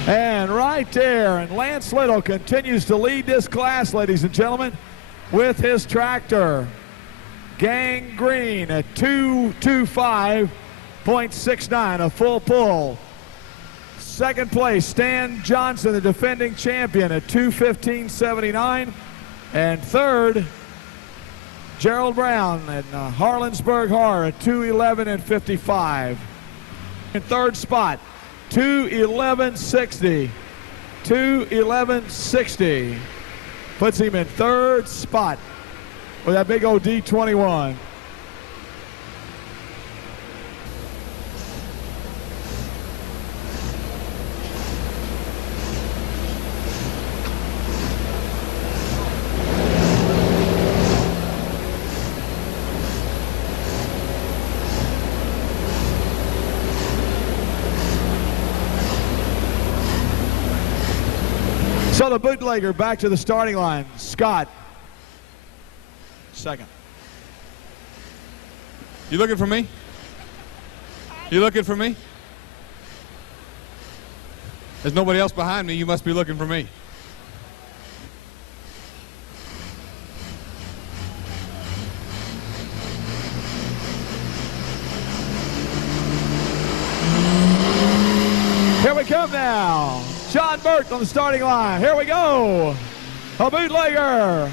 And right there, and Lance Little continues to lead this class, ladies and gentlemen, with his tractor. Gang Green at 225.69, a full pull. Second place, Stan Johnson, the defending champion, at 215.79. And third, Gerald Brown at Harlansburg Har at 211.55. In third spot, 211.60. 211.60 puts him in third spot with that big old D21. So the bootlegger back to the starting line. Scott, second. You looking for me? You looking for me? There's nobody else behind me. You must be looking for me. Here we come now. John Burt on the starting line. Here we go. A bootlegger.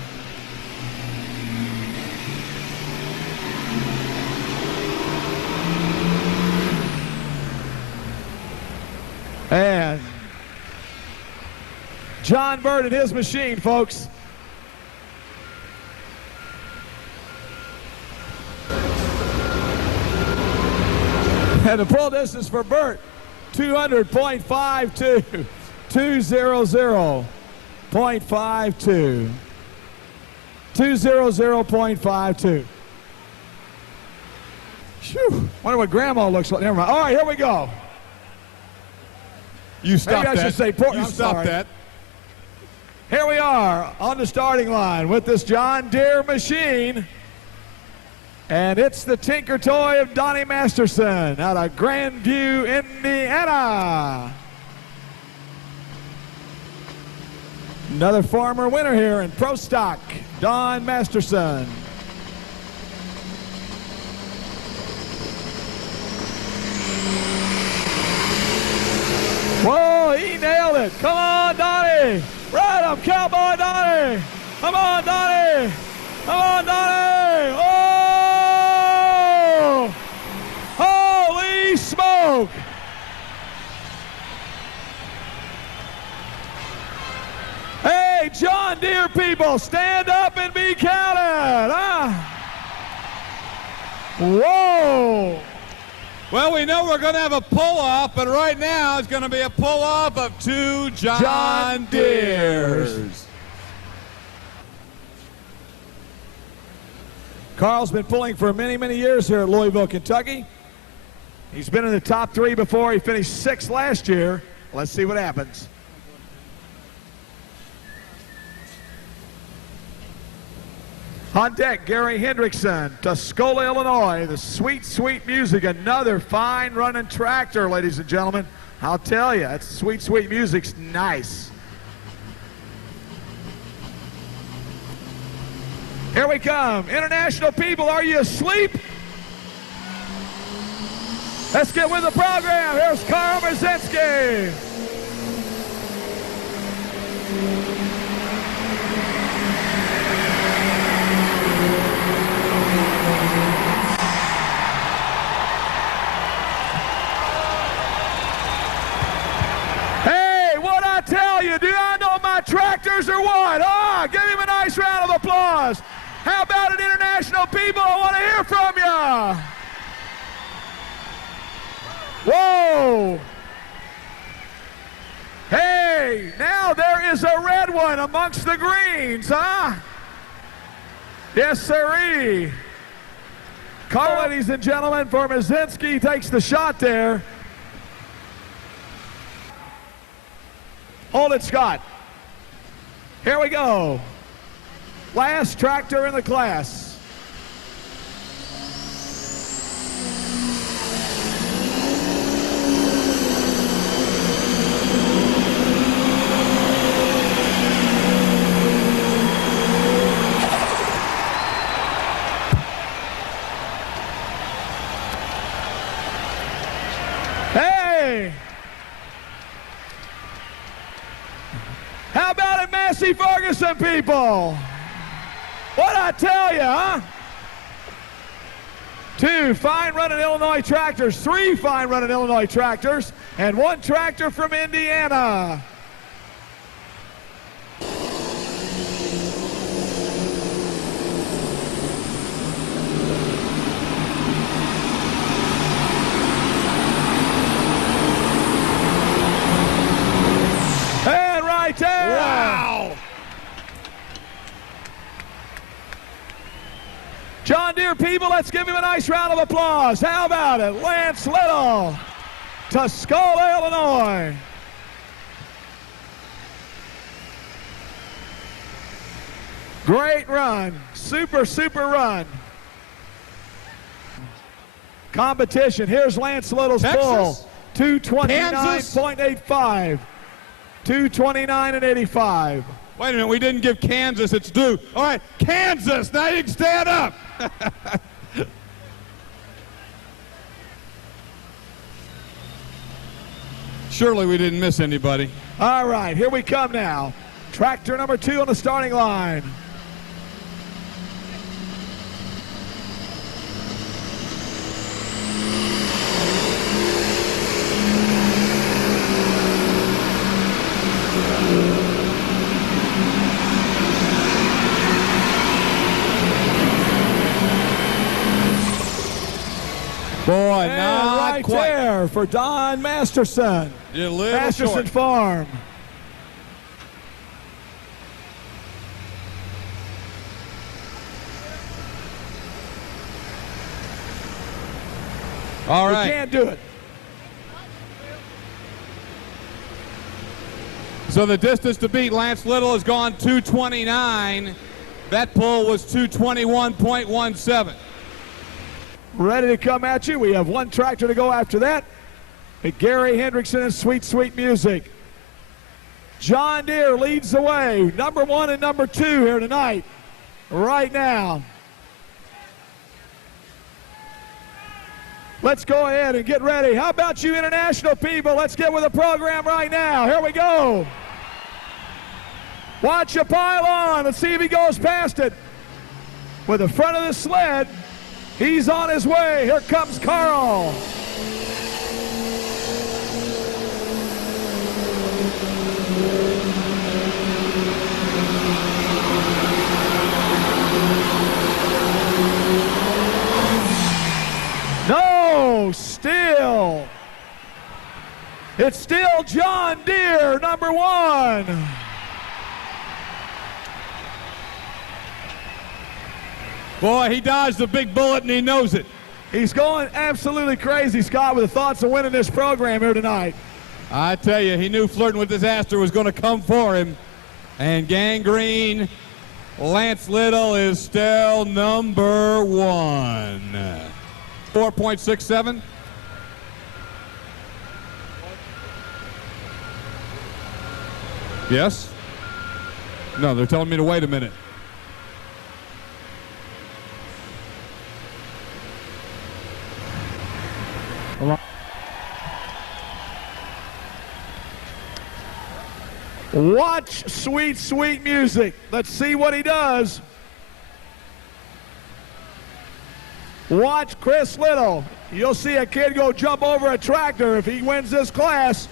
And John Burt and his machine, folks. And the pull distance for Burt, 200.52. 200.52. 200.52. Phew. Wonder what Grandma looks like. Never mind. All right, here we go. You stop Maybe that. I should say You I'm stop sorry. that. Here we are on the starting line with this John Deere machine. And it's the Tinker Toy of Donnie Masterson out of Grandview, Indiana. Another farmer winner here in Pro Stock, Don Masterson. Whoa, he nailed it. Come on, Donnie. Ride him, Cowboy Donnie. Come on, Donnie. Come on, Donnie. Oh! Holy smoke. Hey, John Deere people, stand up and be counted. Whoa. Well, we know we're going to have a pull-off, but right now it's going to be a pull-off of 2 John Deeres. Carl's been pulling for many, many years here at Louisville, Kentucky. He's been in the top 3 before. He finished 6th last year. Let's see what happens. On deck, Gary Hendrickson, Tuscola, Illinois. The sweet, sweet music. Another fine running tractor, ladies and gentlemen. I'll tell you, that sweet, sweet music's nice. Here we come. International people, are you asleep? Let's get with the program. Here's Carl Brzezinski. Hey, what I tell you, do I know my tractors or what? Give him a nice round of applause. How about it, international people? I want to hear from you. Whoa! Hey, now there is a red one amongst the greens, huh? Yes, sirree. Carl, ladies and gentlemen, for Brzezinski takes the shot there. Hold it, Scott. Here we go. Last tractor in the class. Hey! How about it, Massey Ferguson, people? What I tell you, huh? 2 fine running Illinois tractors, 3 fine running Illinois tractors, and 1 tractor from Indiana. And right there. Wow! John Deere people, let's give him a nice round of applause. How about it? Lance Little, Tuscola, Illinois. Great run. Super, super run. Competition. Here's Lance Little's pull. 229.85. 229 and 85. Wait a minute, we didn't give Kansas its due. All right, Kansas, now you can stand up. Surely we didn't miss anybody. All right, here we come now. Tractor number 2 on the starting line. Boy, And not right quite. there for Don Masterson. You're a little Masterson short. Farm. All We right. can't do it. So the distance to beat Lance Little has gone 2:29. That pull was 2:21.17. Ready to come at you. We have one tractor to go after that. Gary Hendrickson and Sweet Sweet Music. John Deere leads the way. Number 1 and number 2 here tonight. Right now. Let's go ahead and get ready. How about you international people? Let's get with the program right now. Here we go. Watch a pile on. Let's see if he goes past it. With the front of the sled, he's on his way. Here comes Carl. No, still. It's still John Deere, number 1. Boy, he dodged a big bullet and he knows it. He's going absolutely crazy, Scott, with the thoughts of winning this program here tonight. I tell you, he knew flirting with disaster was going to come for him. And Gangrene, Lance Little is still number 1. 4.67. Yes? No, they're telling me to wait a minute. Watch Sweet Sweet Music. Let's see what he does. Watch Chris Little. You'll see a kid go jump over a tractor if he wins this class.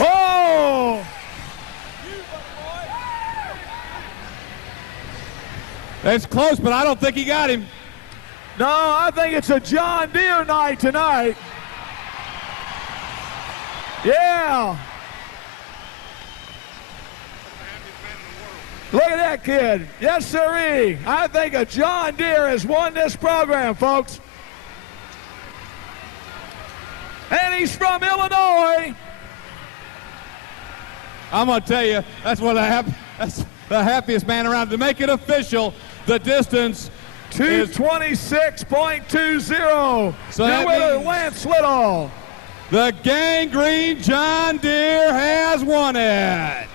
Oh! It's close, but I don't think he got him. No, I think it's a John Deere night tonight. Yeah. Look at that kid. Yes, sirree. I think a John Deere has won this program, folks. And he's from Illinois. I'm going to tell you, that's the happiest man around. To make it official, the distance 226.20. So new winner, Lance Little. The Gangrene John Deere has won it.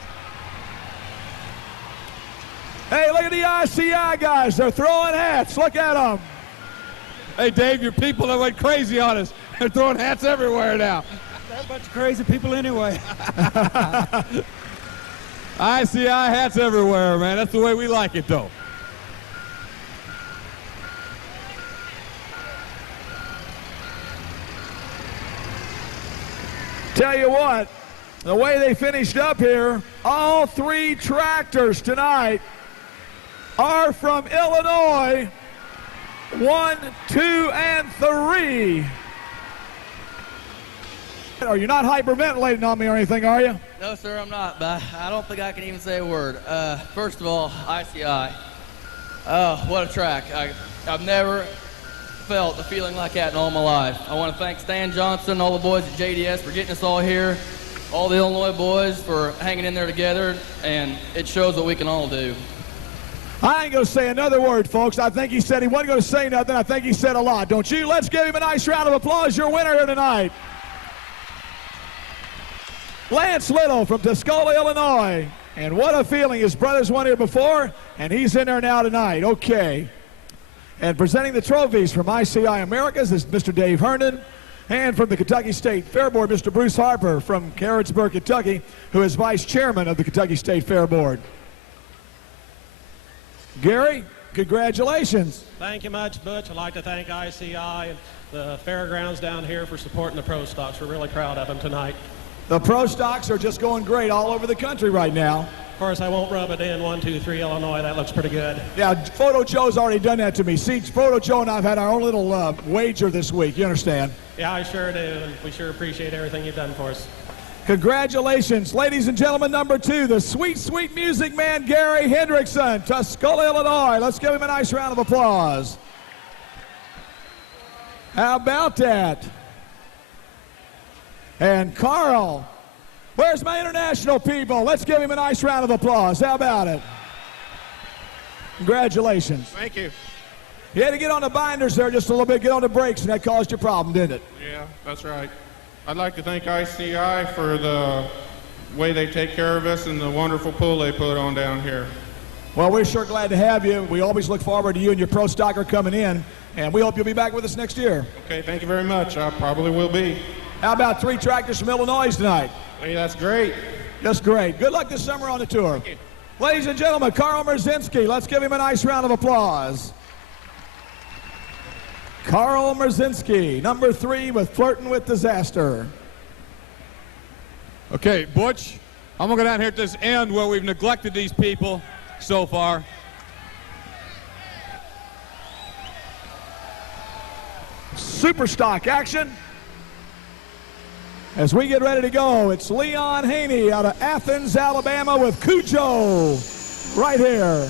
Hey, look at the ICI guys. They're throwing hats. Look at them. Hey, Dave, your people that went crazy on us. They're throwing hats everywhere now. That's a bunch of crazy people anyway. ICI hats everywhere, man. That's the way we like it, though. Tell you what, the way they finished up here, all 3 tractors tonight are from Illinois. 1, 2, and 3. You're not hyperventilating on me or anything, are you? No, sir, I'm not, but I don't think I can even say a word. First of all, ICI. Oh, what a track. I've never felt a feeling like that in all my life. I want to thank Stan Johnson, all the boys at JDS for getting us all here, all the Illinois boys for hanging in there together, and it shows what we can all do. I ain't going to say another word, folks. I think he said he wasn't going to say nothing. I think he said a lot, don't you? Let's give him a nice round of applause. Your winner here tonight, Lance Little from Tuscola, Illinois. And what a feeling. His brother's won here before, and he's in there now tonight. Okay. And presenting the trophies from ICI Americas is Mr. Dave Herndon. And from the Kentucky State Fair Board, Mr. Bruce Harper from Harrodsburg, Kentucky, who is vice chairman of the Kentucky State Fair Board. Gary, congratulations. Thank you much, Butch. I'd like to thank ICI and the fairgrounds down here for supporting the pro stocks. We're really proud of them tonight. The pro stocks are just going great all over the country right now. Of course, I won't rub it in. 1, 2, 3, Illinois. That looks pretty good. Yeah, Photo Joe's already done that to me. See, Photo Joe and I have had our own little wager this week. You understand? Yeah, I sure do, and we sure appreciate everything you've done for us. Congratulations, ladies and gentlemen, number 2, the sweet, sweet music man, Gary Hendrickson, Tuscola, Illinois. Let's give him a nice round of applause. How about that? And Carl, where's my international people? Let's give him a nice round of applause. How about it? Congratulations. Thank you. You had to get on the binders there just a little bit, get on the brakes, and that caused you a problem, didn't it? Yeah, that's right. I'd like to thank ICI for the way they take care of us and the wonderful pool they put on down here. Well, we're sure glad to have you. We always look forward to you and your pro stocker coming in, and we hope you'll be back with us next year. Okay, thank you very much. I probably will be. How about 3 tractors from Illinois tonight? Hey, that's great. Just great. Good luck this summer on the tour. Ladies and gentlemen, Carl Merzinski. Let's give him a nice round of applause. Carl Merzinski, number 3 with Flirting with Disaster. Okay, Butch, I'm going to go down here at this end where we've neglected these people so far. Super stock action. As we get ready to go, it's Leon Haney out of Athens, Alabama with Cujo right here.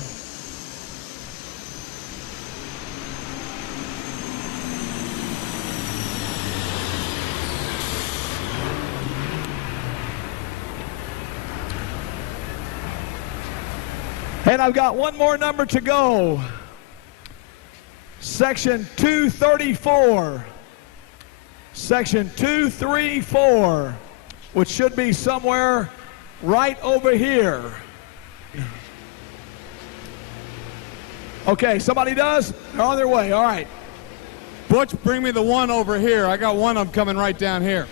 And I've got one more number to go. Section 234. Section 234, which should be somewhere right over here. Okay, somebody does? They're on their way, all right. Butch, bring me the one over here. I got one of them coming right down here.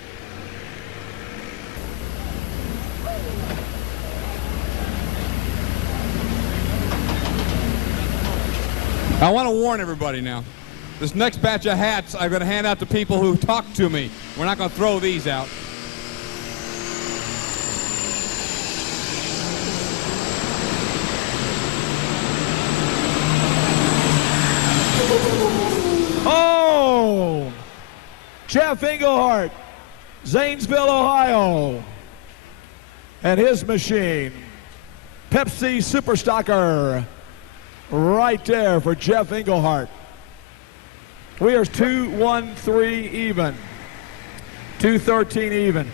I want to warn everybody now. This next batch of hats I'm going to hand out to people who talk to me. We're not going to throw these out. Oh! Jeff Englehart, Zanesville, Ohio. And his machine, Pepsi Superstocker. Right there for Jeff Englehart. We are 2-1-3 even. 2-13 even.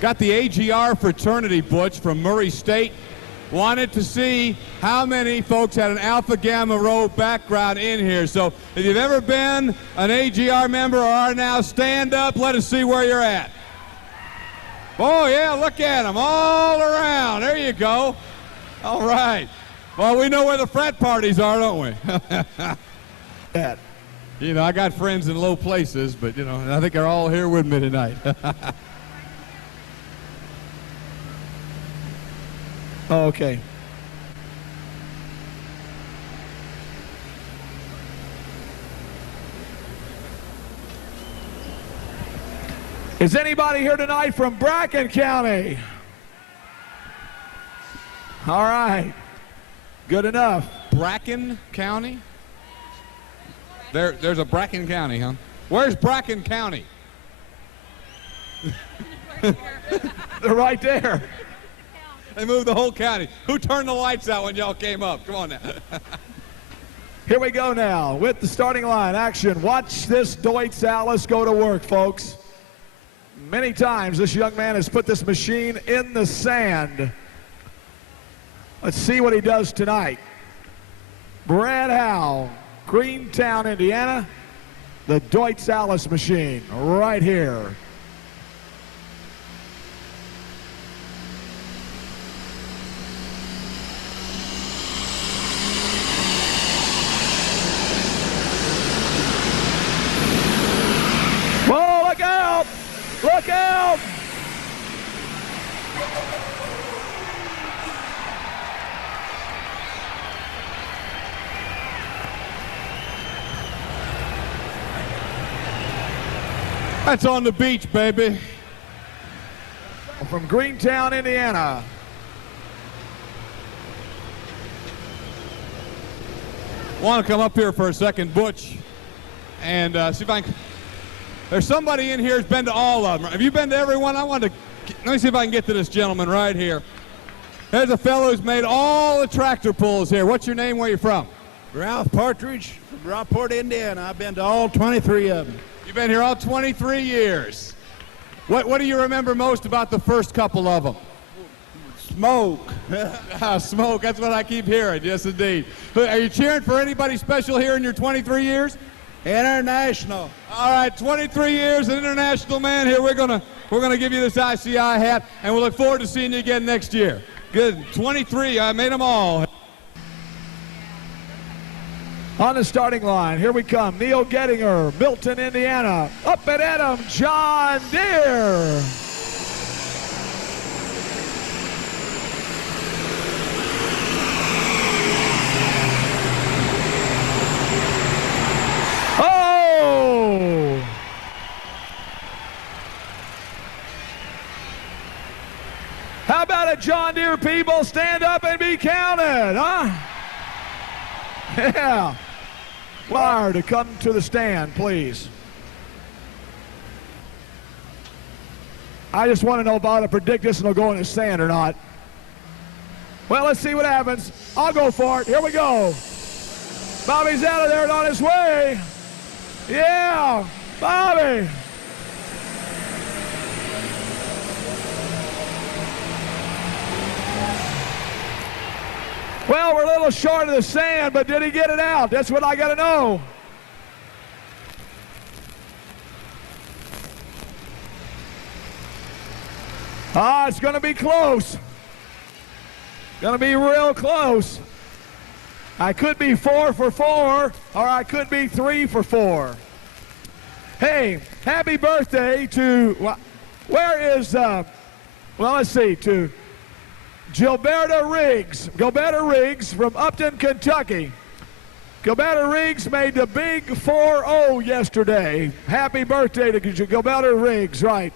Got the AGR fraternity, Butch, from Murray State. Wanted to see how many folks had an Alpha Gamma Rho background in here. So if you've ever been an AGR member or are now, stand up. Let us see where you're at. Oh, yeah, look at them all around. There you go. All right. Well, we know where the frat parties are, don't we? You know, I got friends in low places, but, you know, I think they're all here with me tonight. Oh, okay. Is anybody here tonight from Bracken County? All right. Good enough. Bracken County? There's a Bracken County, huh? Where's Bracken County? They're right there. They moved the whole county. Who turned the lights out when y'all came up? Come on now. Here we go now with the starting line. Action. Watch this Deutz Alice go to work, folks. Many times this young man has put this machine in the sand. Let's see what he does tonight. Brad Howe, Greentown, Indiana. The Deutz Alice machine right here. Whoa, look out! Look out! That's on the beach, baby. From Greentown, Indiana. Want to come up here for a second, Butch, and see if I can. There's somebody in here who's been to all of them. Have you been to every one? Let me see if I can get to this gentleman right here. There's a fellow who's made all the tractor pulls here. What's your name? Where you from? Ralph Partridge from Rockport, Indiana. I've been to all 23 of them. You've been here all 23 years. What do you remember most about the first couple of them? Smoke. Smoke, that's what I keep hearing. Yes, indeed. Are you cheering for anybody special here in your 23 years? International. All right, 23 years, an international man here. We're gonna give you this ICI hat, and we'll look forward to seeing you again next year. Good, 23, I made them all. On the starting line, here we come. Neil Gettinger, Milton, Indiana. Up and at him, John Deere. Oh! How about it, John Deere people? Stand up and be counted, huh? Yeah. Flyer to come to the stand, please. I just want to know if I ought to predict this and it'll go in the sand or not. Well, let's see what happens. I'll go for it. Here we go. Bobby's out of there and on his way. Yeah, Bobby. Well, we're a little short of the sand, but did he get it out? That's what I got to know. It's going to be close. Going to be real close. I could be 4 for 4, or I could be 3 for 4. Hey, happy birthday to, where is, well, let's see, to Gilberta Riggs from Upton, Kentucky. Gilberta Riggs made the big 4-0 yesterday. Happy birthday to Gilberta Riggs, right.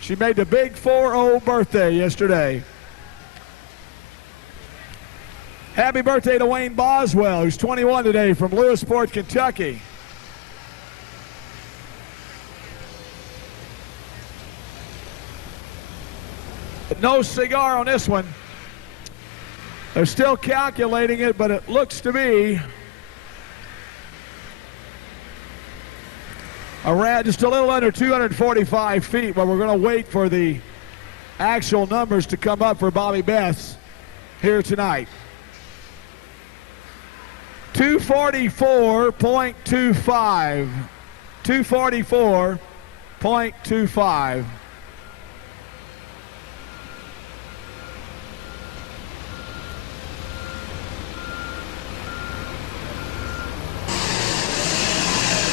She made the big 4-0 birthday yesterday. Happy birthday to Wayne Boswell, who's 21 today from Lewisport, Kentucky. No cigar on this one. They're still calculating it, but it looks to be around just a little under 245 feet, but we're going to wait for the actual numbers to come up for Bobby Beth's here tonight. 244.25. 244.25.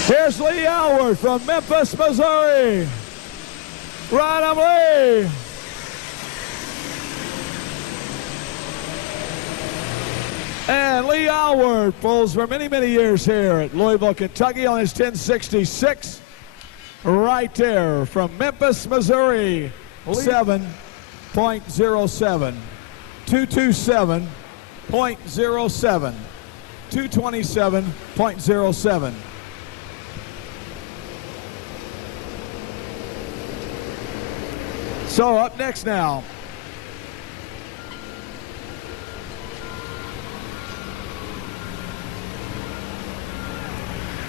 Here's Lee Howard from Memphis, Missouri. Right on Lee. And Lee Howard pulls for many, many years here at Louisville, Kentucky on his 1066. Right there from Memphis, Missouri. 7.07. 227.07. 227.07. So up next now.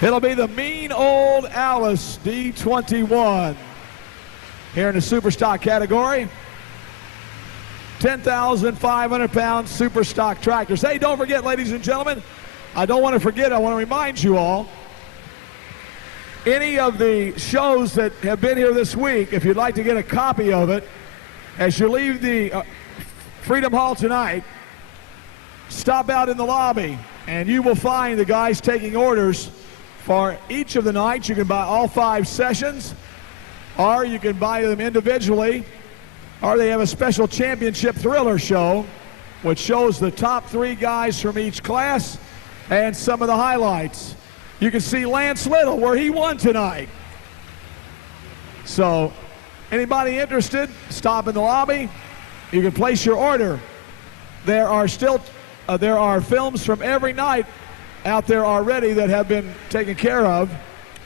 It'll be the Mean Old Alice D21 here in the Superstock category. 10,500 pound Superstock tractors. Hey, don't forget, ladies and gentlemen, I don't want to forget, I want to remind you all, any of the shows that have been here this week, if you'd like to get a copy of it, as you leave the Freedom Hall tonight, stop out in the lobby and you will find the guys taking orders for each of the nights. You can buy all 5 sessions, or you can buy them individually, or they have a special championship thriller show, which shows the top 3 guys from each class and some of the highlights. You can see Lance Little where he won tonight. So anybody interested, stop in the lobby. You can place your order. There are still films from every night out there already that have been taken care of.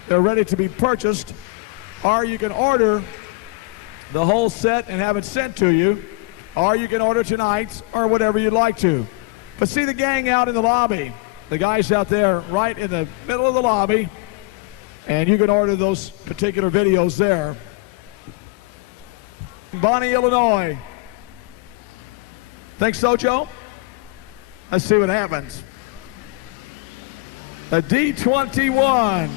They're ready to be purchased, or you can order the whole set and have it sent to you, or you can order tonight or whatever you'd like to. But see the gang out in the lobby. The guys out there right in the middle of the lobby, and you can order those particular videos there. Bonnie, Illinois. Think so, Joe? Let's see what happens. A D21.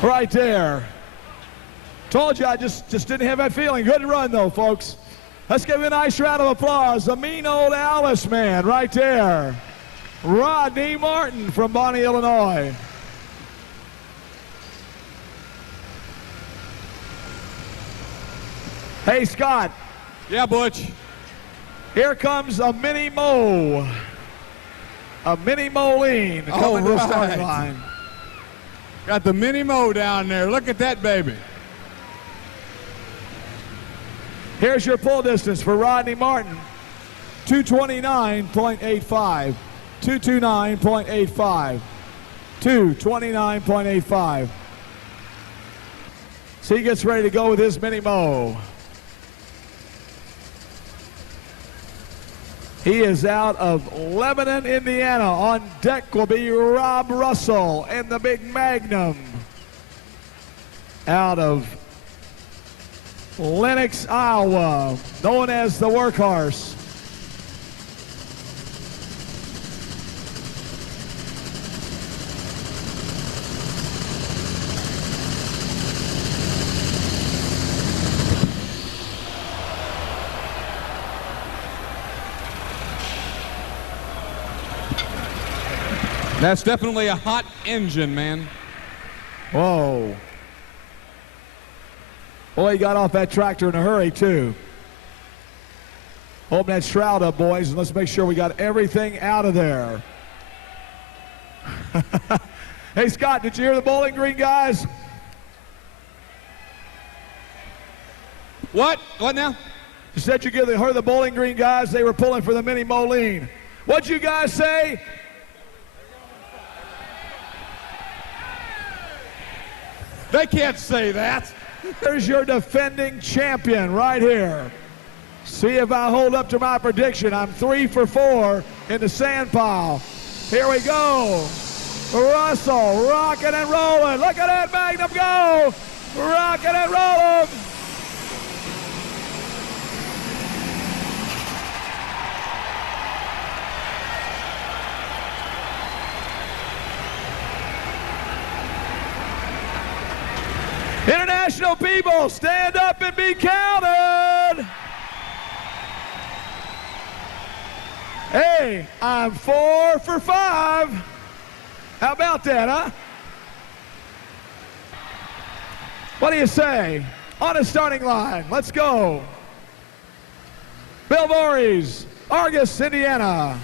Right there. Told you I just didn't have that feeling. Good run though, folks. Let's give him a nice round of applause. The mean old Alice man right there. Rodney Martin from Bonnie, Illinois. Hey, Scott. Yeah, Butch. Here comes a mini Mo. A mini Moline coming to the starting line. Got the mini Mo down there. Look at that baby. Here's your pull distance for Rodney Martin. 229.85. 229.85. 229.85. So he gets ready to go with his mini Mo. He is out of Lebanon, Indiana. On deck will be Rob Russell and the big Magnum. Out of Lenox, Iowa, known as the Workhorse. That's definitely a hot engine, man. Whoa. Boy, he got off that tractor in a hurry, too. Open that shroud up, boys, and let's make sure we got everything out of there. Hey, Scott, did you hear the Bowling Green guys? What? What now? You said you heard the Bowling Green guys. They were pulling for the mini Moline. What'd you guys say? They can't say that. Here's your defending champion right here. See if I hold up to my prediction. I'm 3 for 4 in the sand pile. Here we go. Russell rocking and rolling. Look at that Magnum go. Rocking and rolling. International people, stand up and be counted. Hey, I'm 4 for 5. How about that, huh? What do you say? On the starting line, let's go. Bill Voorhees, Argus, Indiana.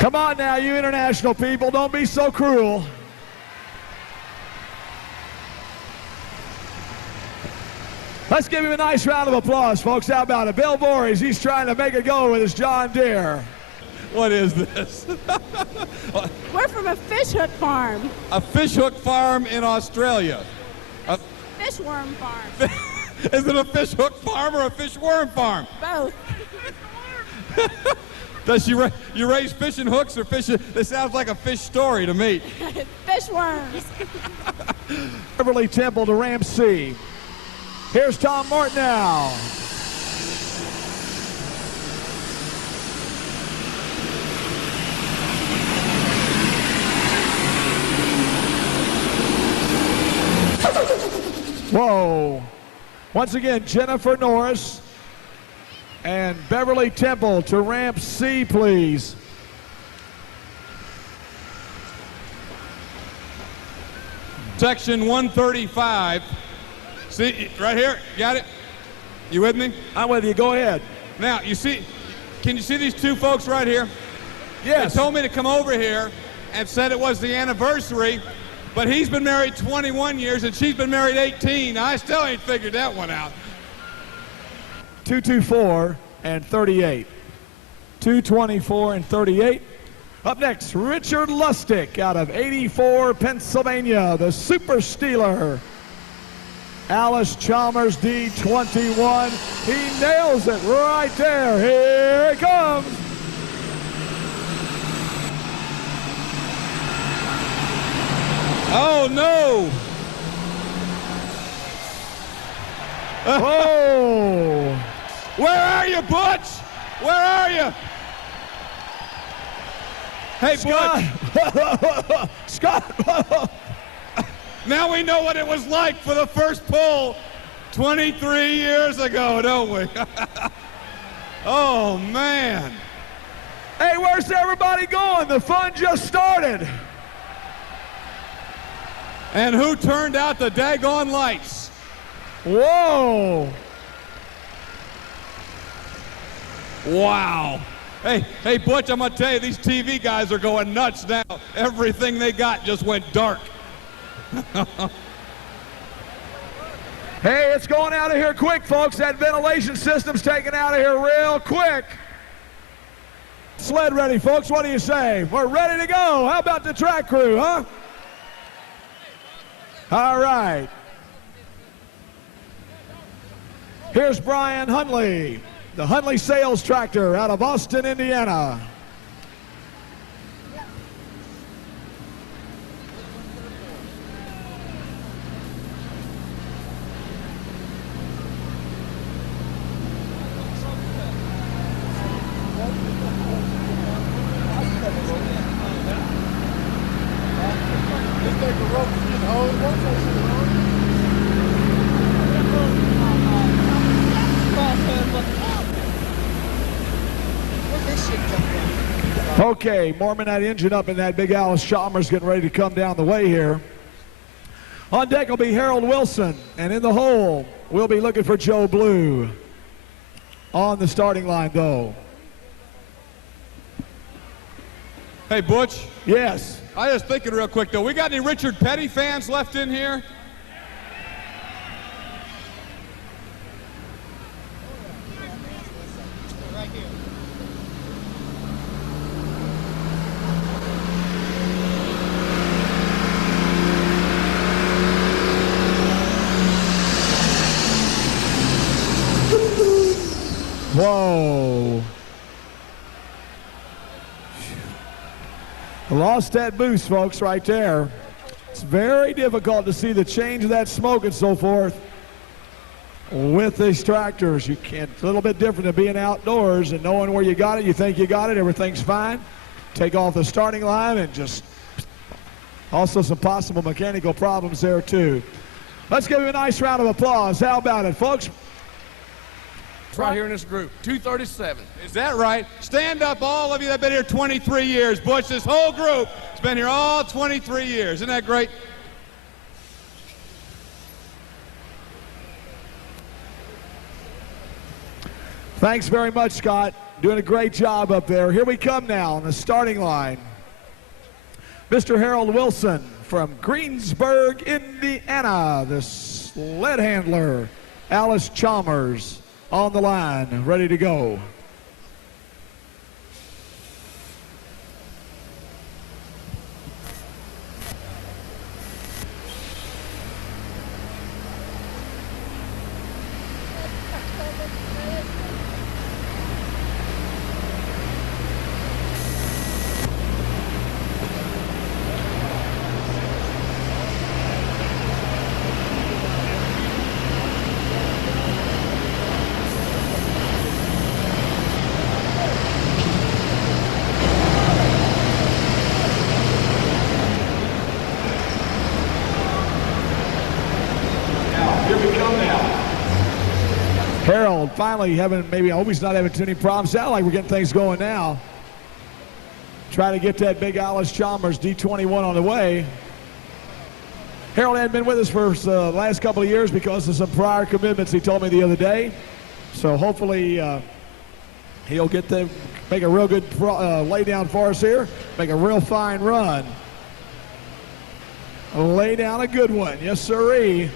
Come on now, you international people, don't be so cruel. Let's give him a nice round of applause, folks. How about it? Bill Voorhees, he's trying to make it go with his John Deere. What is this? We're from a fishhook farm. A fishhook farm in Australia. Fishworm farm. Is it a fishhook farm or a fishworm farm? Both. Does you raise fishing hooks or fish? This sounds like a fish story to me. Fishworms. Beverly Temple to Ramsey. Here's Tom Martin now. Once again, Jennifer Norris and Beverly Temple to ramp C, please. Section 135. See, right here, got it? You with me? I'm with you, go ahead. Now, you see, can you see these two folks right here? Yes. They told me to come over here and said it was the anniversary, but he's been married 21 years and she's been married 18. I still ain't figured that one out. 224 and 38. 224 and 38. Up next, Richard Lustig out of 84, Pennsylvania, the Super Stealer. Alice Chalmers, D21. He nails it right there. Here he comes. Oh, no. Oh. Where are you, Butch? Where are you? Hey, Butch. Scott. Now we know what it was like for the first pull 23 years ago, don't we? Oh, man. Hey, where's everybody going? The fun just started. And who turned out the daggone lights? Whoa. Wow. Hey, Butch, I'm going to tell you, these TV guys are going nuts now. Everything they got just went dark. Hey, it's going out of here quick, folks. That ventilation system's taken out of here real quick. Sled ready, folks. What do you say? We're ready to go. How about the track crew, huh? All right. Here's Brian Hunley, the Hunley Sales Tractor out of Austin, Indiana. Okay, warming that engine up in that big Alice Chalmers getting ready to come down the way here. On deck will be Harold Wilson, and in the hole, we'll be looking for Joe Blue. On the starting line, though. Hey, Butch. Yes. I was thinking real quick, though. We got any Richard Petty fans left in here? Whoa. Lost that boost, folks, right there. It's very difficult to see the change of that smoke and so forth with these tractors. You can't, it's a little bit different than being outdoors and knowing where you got it. You think you got it, everything's fine. Take off the starting line and just also some possible mechanical problems there too. Let's give him a nice round of applause. How about it, folks? Right here in this group, 237. Is that right? Stand up, all of you that have been here 23 years. Butch, this whole group has been here all 23 years. Isn't that great? Thanks very much, Scott. Doing a great job up there. Here we come now on the starting line. Mr. Harold Wilson from Greensburg, Indiana, the sled handler. Alice Chalmers on the line, ready to go. finally having, maybe, I hope he's not having too many problems. Sound like we're getting things going now. Try to get that big Alice Chalmers D21 on the way. Harold hadn't been with us for the last couple of years because of some prior commitments he told me the other day. So hopefully he'll get them, make a real good lay down for us here, make a real fine run. Lay down a good one, yes sirree.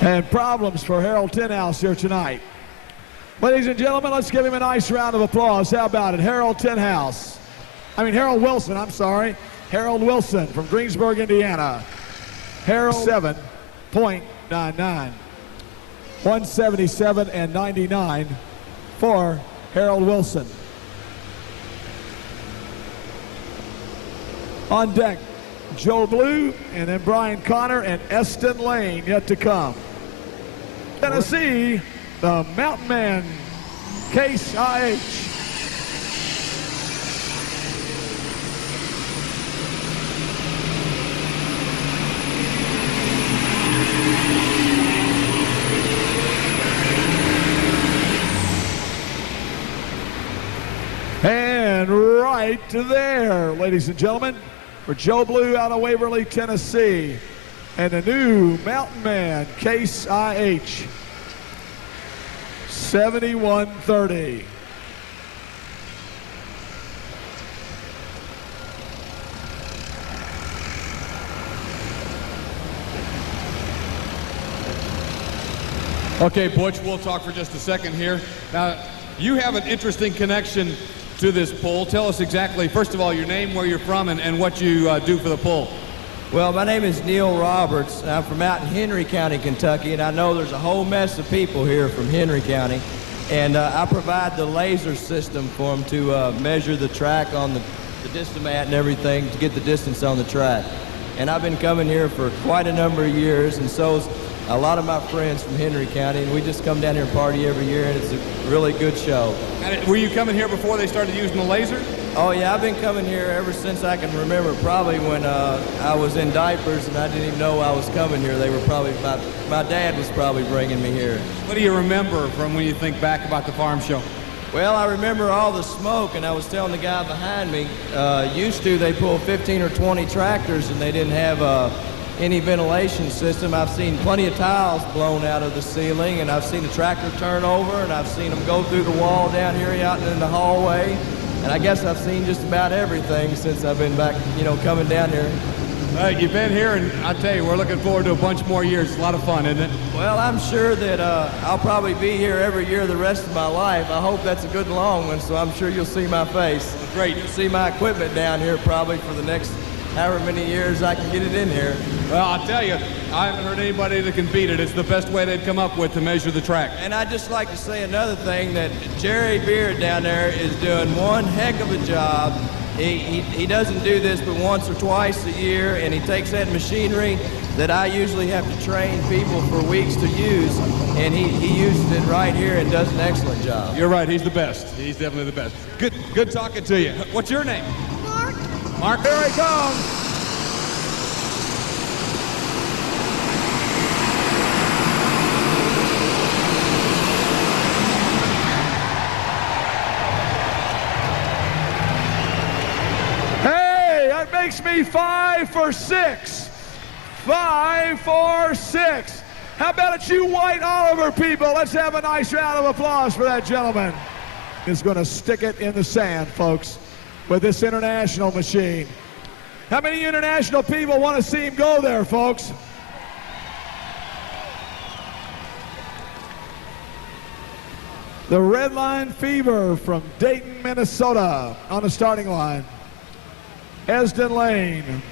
And problems for Harold Tenhouse here tonight. Ladies and gentlemen, let's give him a nice round of applause. How about it? Harold Wilson, I'm sorry. Harold Wilson from Greensburg, Indiana. Harold 7.99. 177 and 99 for Harold Wilson. On deck, Joe Blue, and then Brian Connor and Eston Lane yet to come. Tennessee, the Mountain Man, Case IH. And right there, ladies and gentlemen, for Joe Blue out of Waverly, Tennessee, and the new Mountain Man, Case IH, 7130. Okay, Butch, we'll talk for just a second here. Now, you have an interesting connection to this pull. Tell us exactly, first of all, your name, where you're from, and what you do for the pull. Well, my name is Neil Roberts. I'm from out in Henry County, Kentucky, and I know there's a whole mess of people here from Henry County. And I provide the laser system for them to measure the track on the Distomat and everything to get the distance on the track. And I've been coming here for quite a number of years, and so's a lot of my friends from Henry County, and we just come down here and party every year, and it's a really good show. And were you coming here before they started using the laser? Oh yeah, I've been coming here ever since I can remember, probably when I was in diapers and I didn't even know I was coming here. They were probably, my dad was probably bringing me here. What do you remember from when you think back about the farm show? Well, I remember all the smoke, and I was telling the guy behind me, used to they pull 15 or 20 tractors and they didn't have any ventilation system. I've seen plenty of tiles blown out of the ceiling, and I've seen a tractor turn over, and I've seen them go through the wall down here out in the hallway. And I guess I've seen just about everything since I've been back, coming down here. You've been here, and I tell you, we're looking forward to a bunch more years. It's a lot of fun, isn't it? Well, I'm sure that I'll probably be here every year the rest of my life. I hope that's a good long one, so I'm sure you'll see my face. Great. You'll see my equipment down here probably for the next however many years I can get it in here. Well, I'll tell you, I haven't heard anybody that can beat it. It's the best way they'd come up with to measure the track. And I'd just like to say another thing, that Jerry Beard down there is doing one heck of a job. He doesn't do this but once or twice a year, and he takes that machinery that I usually have to train people for weeks to use, and he uses it right here and does an excellent job. You're right, he's the best. He's definitely the best. Good talking to you. What's your name? Mark. Mark, here he comes. Hey, that makes me 5 for 6. 5 for 6. How about it, you White Oliver people? Let's have a nice round of applause for that gentleman. He's going to stick it in the sand, folks, with this international machine. How many international people want to see him go there, folks? The Red Line Fever from Dayton, Minnesota on the starting line. Esden Lane.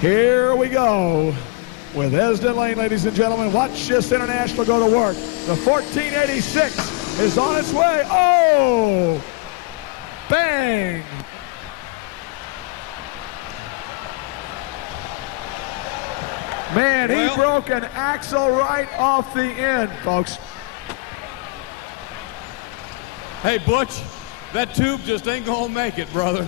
Here we go with Esden Lane, ladies and gentlemen. Watch this international go to work. The 1486 is on its way. Oh! Bang! Man, Well, he broke an axle right off the end, folks. Hey, Butch, that tube just ain't gonna make it, brother.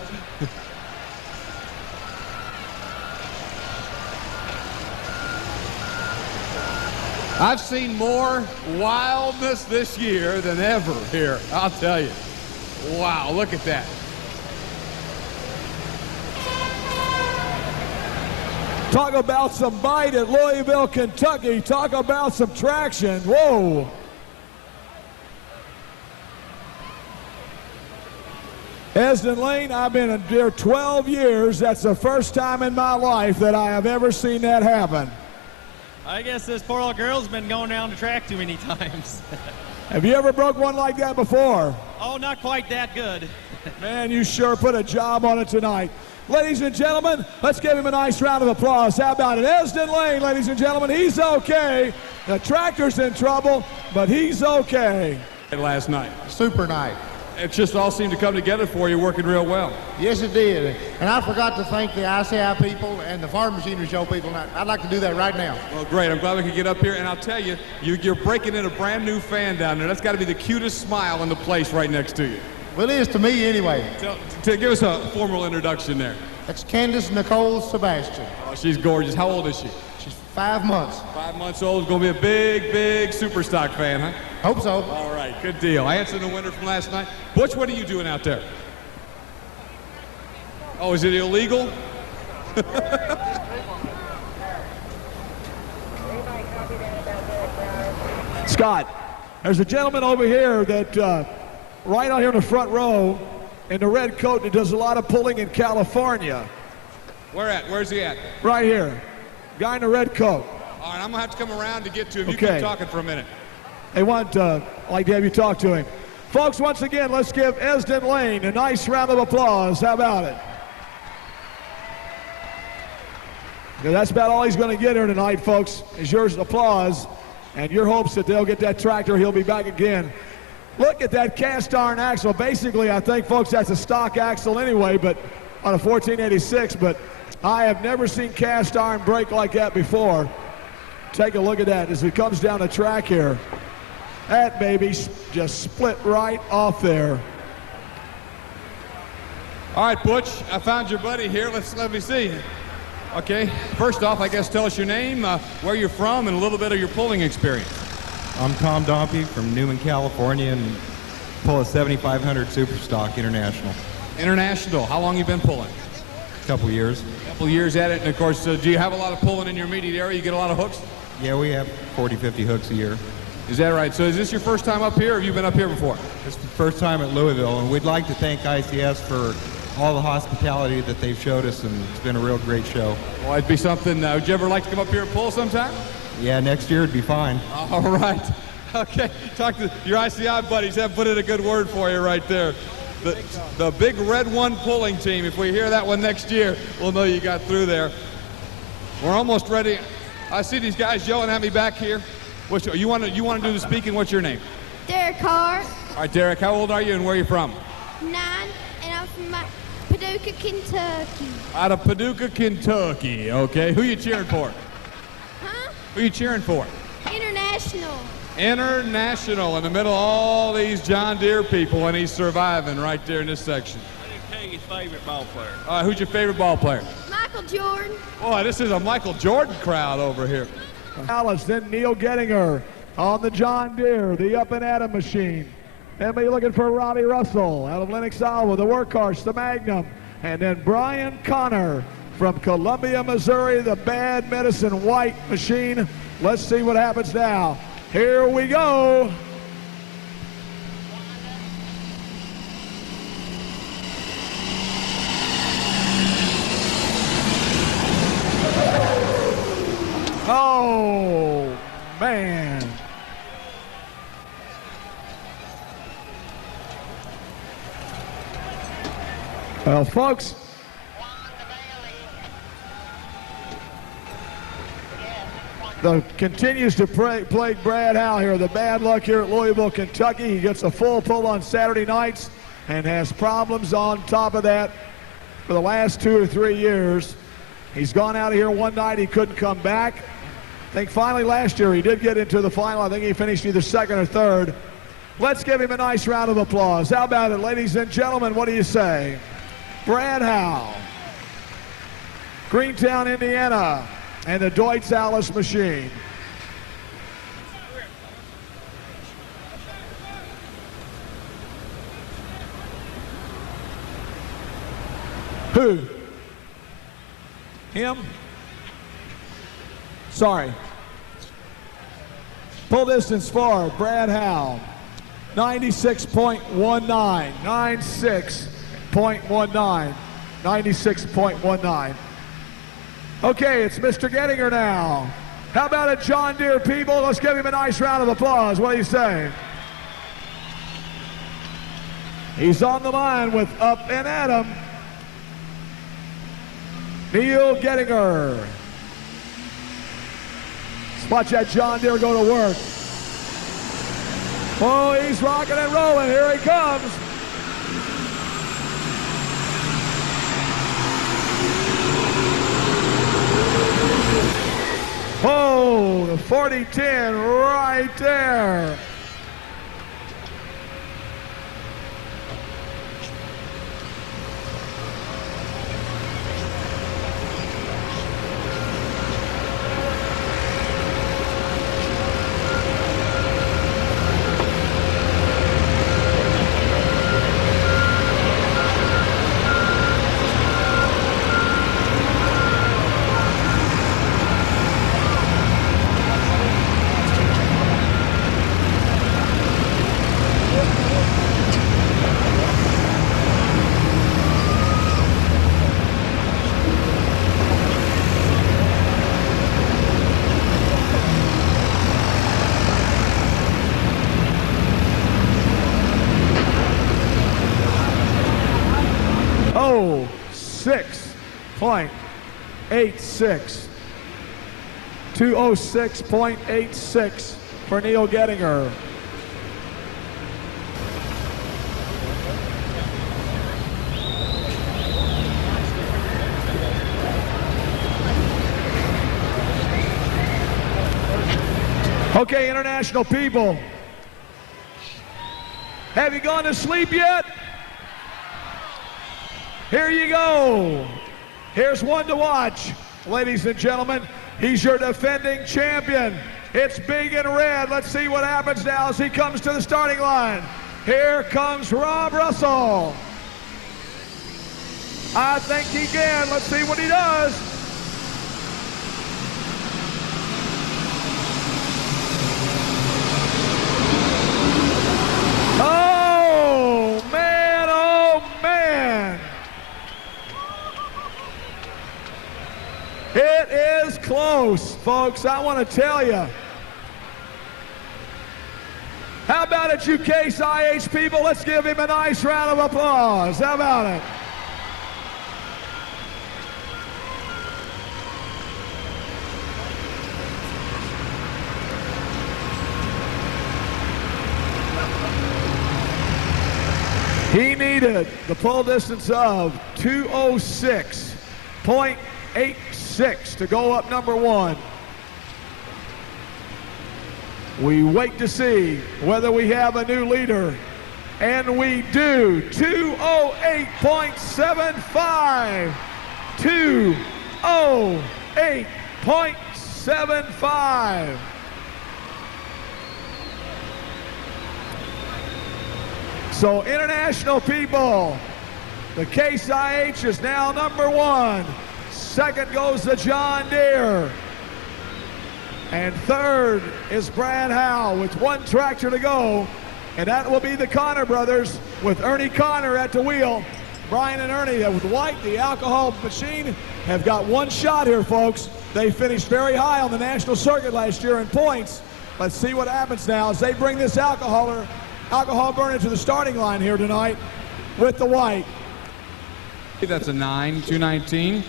I've seen more wildness this year than ever here, I'll tell you. Wow, look at that. Talk about some bite at Louisville, Kentucky. Talk about some traction. Whoa. Esden Lane, I've been here 12 years. That's the first time in my life that I have ever seen that happen. I guess this poor old girl's been going down the track too many times. Have you ever broke one like that before? Oh, not quite that good. Man, you sure put a job on it tonight. Ladies and gentlemen, let's give him a nice round of applause. How about it? Esden Lane, ladies and gentlemen, he's okay. The tractor's in trouble, but he's okay. Last night. Super night. It just all seemed to come together for you, working real well. Yes, it did. And I forgot to thank the ICI people and the Farm Machinery Show people. And I'd like to do that right now. Well, great. I'm glad we could get up here. And I'll tell you, you're breaking in a brand new fan down there. That's got to be the cutest smile in the place right next to you. Well, it is to me anyway. Give us a formal introduction there. That's Candace Nicole Sebastian. Oh, she's gorgeous. How old is she? She's 5 months. 5 months old. Going to be a big, big super stock fan, huh? Hope so. All right, good deal. Answering the winner from last night. Butch, what are you doing out there? Oh, is it illegal? Scott, there's a gentleman over here that right out here in the front row in the red coat that does a lot of pulling in California. Where at? Where's he at? Right here. Guy in the red coat. All right, I'm going to have to come around to get to him. You Okay. keep talking for a minute. They want like to have you talk to him. Folks, once again, let's give Esden Lane a nice round of applause. How about it? Yeah, that's about all he's going to get here tonight, folks, is your applause and your hopes that they'll get that tractor. He'll be back again. Look at that cast iron axle. Basically, I think, folks, that's a stock axle anyway, but on a 1486, but I have never seen cast iron break like that before. Take a look at that as it comes down the track here. That baby just split right off there. All right, Butch, I found your buddy here. Let me see. Okay, first off, I guess tell us your name, where you're from, and a little bit of your pulling experience. I'm Tom Dompey from Newman, California, and pull a 7500 Superstock International. International, how long you been pulling? A couple years. A couple years at it, and of course, do you have a lot of pulling in your immediate area? You get a lot of hooks? Yeah, we have 40, 50 hooks a year. Is that right? So is this your first time up here, or have you been up here before? This is the first time at Louisville, and we'd like to thank ICS for all the hospitality that they've showed us, and it's been a real great show. Well, it'd be something. Would you ever like to come up here and pull sometime? Yeah, next year it'd be fine. All right. Okay, talk to your ICI buddies. Have put in a good word for you right there. The big red one pulling team. If we hear that one next year, we'll know you got through there. We're almost ready. I see these guys yelling at me back here. You want to do the speaking? What's your name? Derek Carr. All right, Derek. How old are you and where are you from? 9, and I'm from Paducah, Kentucky. Out of Paducah, Kentucky. Okay. Who you cheering for? Huh? Who you cheering for? International. International in the middle of all these John Deere people, and he's surviving right there in this section. I didn't tell you his favorite ball player. All right, who's your favorite ball player? Michael Jordan. Boy, this is a Michael Jordan crowd over here. Alice, then Neil Gettinger on the John Deere, the Up and Atom machine. Then be looking for Robbie Russell out of Lenox, Iowa, the Workhorse, the Magnum. And then Brian Connor from Columbia, Missouri, the Bad Medicine White machine. Let's see what happens now. Here we go. Oh, man. Well, folks, continues to plague Brad Howe here. The bad luck here at Louisville, Kentucky. He gets a full pull on Saturday nights and has problems on top of that for the last 2 or 3 years. He's gone out of here one night. He couldn't come back. I think finally last year he did get into the final. I think he finished either second or third. Let's give him a nice round of applause. How about it, ladies and gentlemen? What do you say? Brad Howe, Greentown, Indiana, and the Deutz Alice machine. Who? Him? Sorry. Pull distance for Brad Howe. 96.19. 96.19. 96.19. Okay, it's Mr. Gettinger now. How about it, John Deere people? Let's give him a nice round of applause. What do you say? He's on the line with Up and Adam. Neil Gettinger. Let's watch that John Deere go to work. Oh, he's rocking and rolling. Here he comes. Oh, the 40-10 right there. Oh, 6.86. 206.86 for Neil Gettinger. Okay, international people. Have you gone to sleep yet? Here you go. Here's one to watch. Ladies and gentlemen, he's your defending champion. It's big and red. Let's see what happens now as he comes to the starting line. Here comes Rob Russell. I think he can. Let's see what he does. Oh, man, oh, man. It is close, folks. I want to tell you. How about it, you Case IH people? Let's give him a nice round of applause. How about it? He needed the pull distance of 206.86 to go up number one. We wait to see whether we have a new leader. And we do. 208.75. 208.75. So, international people, the Case IH is now number one. Second goes to John Deere. And third is Brad Howe with one tractor to go. And that will be the Connor brothers with Ernie Connor at the wheel. Brian and Ernie with White, the alcohol machine, have got one shot here, folks. They finished very high on the national circuit last year in points. Let's see what happens now as they bring this alcohol burner to the starting line here tonight with the White. That's a 9, 219.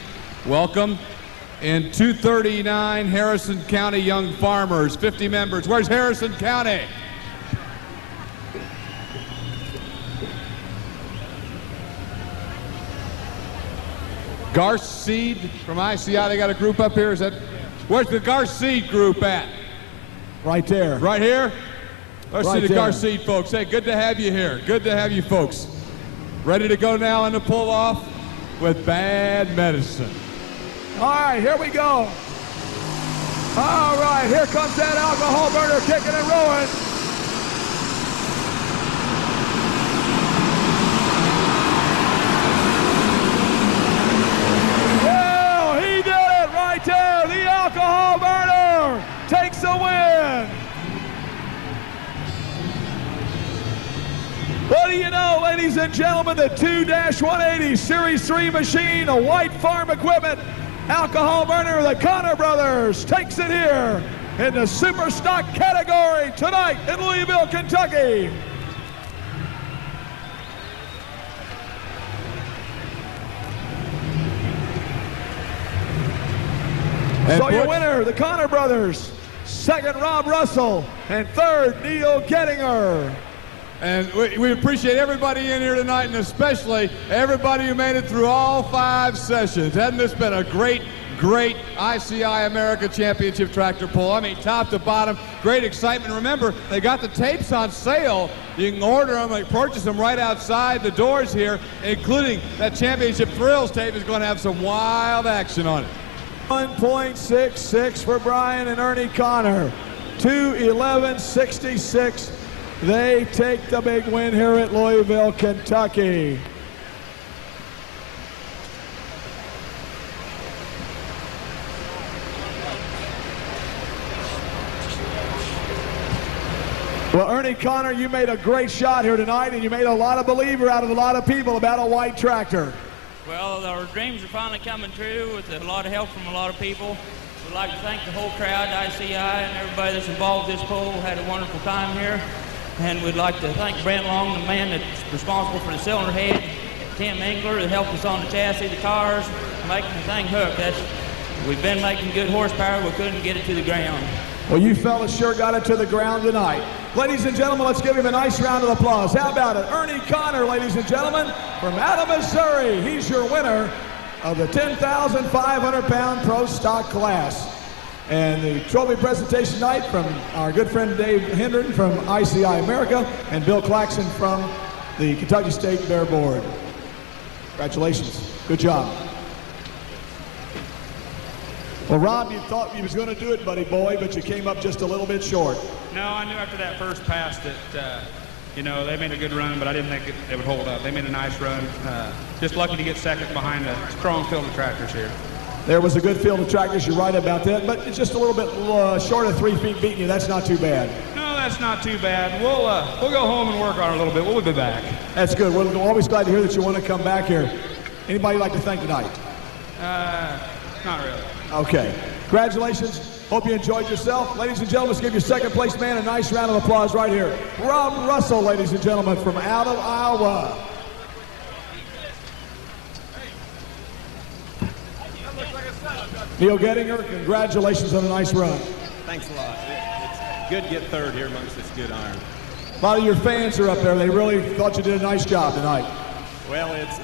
Welcome. In 239, Harrison County Young Farmers, 50 members. Where's Harrison County? Garth Seed from ICI. They got a group up here. Is that, where's the Garth Seed group at? Right there. Right here? Let's Right see the there. Garth Seed folks. Hey, good to have you here. Good to have you folks. Ready to go now on the pull-off with Bad Medicine. All right, here we go. All right, here comes that alcohol burner kicking and rolling. Well, he did it right there. The alcohol burner takes the win. What do you know, ladies and gentlemen, the 2-180 Series 3 machine, a White Farm Equipment alcohol burner of the Connor Brothers takes it here in the super stock category tonight in Louisville, Kentucky. So your winner, the Connor Brothers. Second, Rob Russell. And third, Neil Gettinger. And we appreciate everybody in here tonight, and especially everybody who made it through all 5 sessions. Hasn't this been a great, great ICI America Championship tractor pull? I mean, top to bottom, great excitement. Remember, they got the tapes on sale. You can order them and purchase them right outside the doors here, including that Championship Thrills tape is going to have some wild action on it. 1.66 for Brian and Ernie Connor. 2:11.66. They take the big win here at Louisville, Kentucky. Well, Ernie Connor, you made a great shot here tonight, and you made a lot of believer out of a lot of people about a white tractor. Well, our dreams are finally coming true with a lot of help from a lot of people. We'd like to thank the whole crowd, ICI, and everybody that's involved in this poll. Had a wonderful time here. And we'd like to thank Brent Long, the man that's responsible for the cylinder head, Tim Engler, that helped us on the chassis, the cars, making the thing hook. We've been making good horsepower, we couldn't get it to the ground. Well, you fellas sure got it to the ground tonight. Ladies and gentlemen, let's give him a nice round of applause. How about it? Ernie Connor, ladies and gentlemen, from out of Missouri. He's your winner of the 10,500-pound pro stock class. And the trophy presentation tonight from our good friend Dave Hendren from ICI America and Bill Claxon from the Kentucky State Bear Board. Congratulations. Good job. Well, Rob, you thought you was going to do it, buddy boy, but you came up just a little bit short. No, I knew after that first pass that, you know, they made a good run, but I didn't think they would hold up. They made a nice run. Just lucky to get second behind a strong field of tractors here. There was a good field of tractors, you're right about that, but it's just a little bit short of 3 feet beating you. That's not too bad. No, that's not too bad. We'll go home and work on it a little bit. We'll be back. That's good. We're always glad to hear that you want to come back here. Anybody you'd like to thank tonight? Not really. Okay. Congratulations. Hope you enjoyed yourself. Ladies and gentlemen, let's give your second place man a nice round of applause right here. Rob Russell, ladies and gentlemen, from out of Iowa. Neil Gettinger, congratulations on a nice run. Thanks a lot. It's good to get third here amongst this good iron. A lot of your fans are up there. They really thought you did a nice job tonight. Well, it's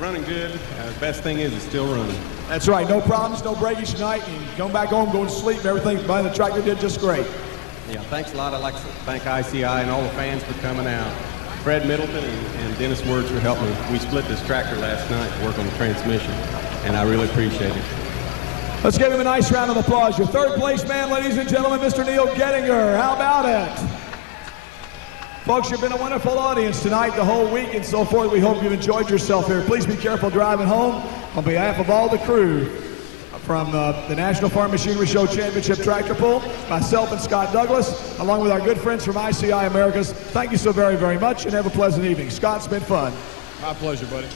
running good. The best thing is it's still running. That's right. No problems, no breakage tonight. You can come back home, go to sleep, and everything behind the tractor did just great. Yeah, thanks a lot. I'd like to thank ICI and all the fans for coming out. Fred Middleton and Dennis Words for helping me. We split this tractor last night to work on the transmission, and I really appreciate it. Let's give him a nice round of applause. Your third place man, ladies and gentlemen, Mr. Neil Gettinger. How about it? Folks, you've been a wonderful audience tonight, the whole week and so forth. We hope you've enjoyed yourself here. Please be careful driving home. On behalf of all the crew from the National Farm Machinery Show Championship Tractor Pull, myself and Scott Douglas, along with our good friends from ICI Americas, thank you so very, very much and have a pleasant evening. Scott, it's been fun. My pleasure, buddy.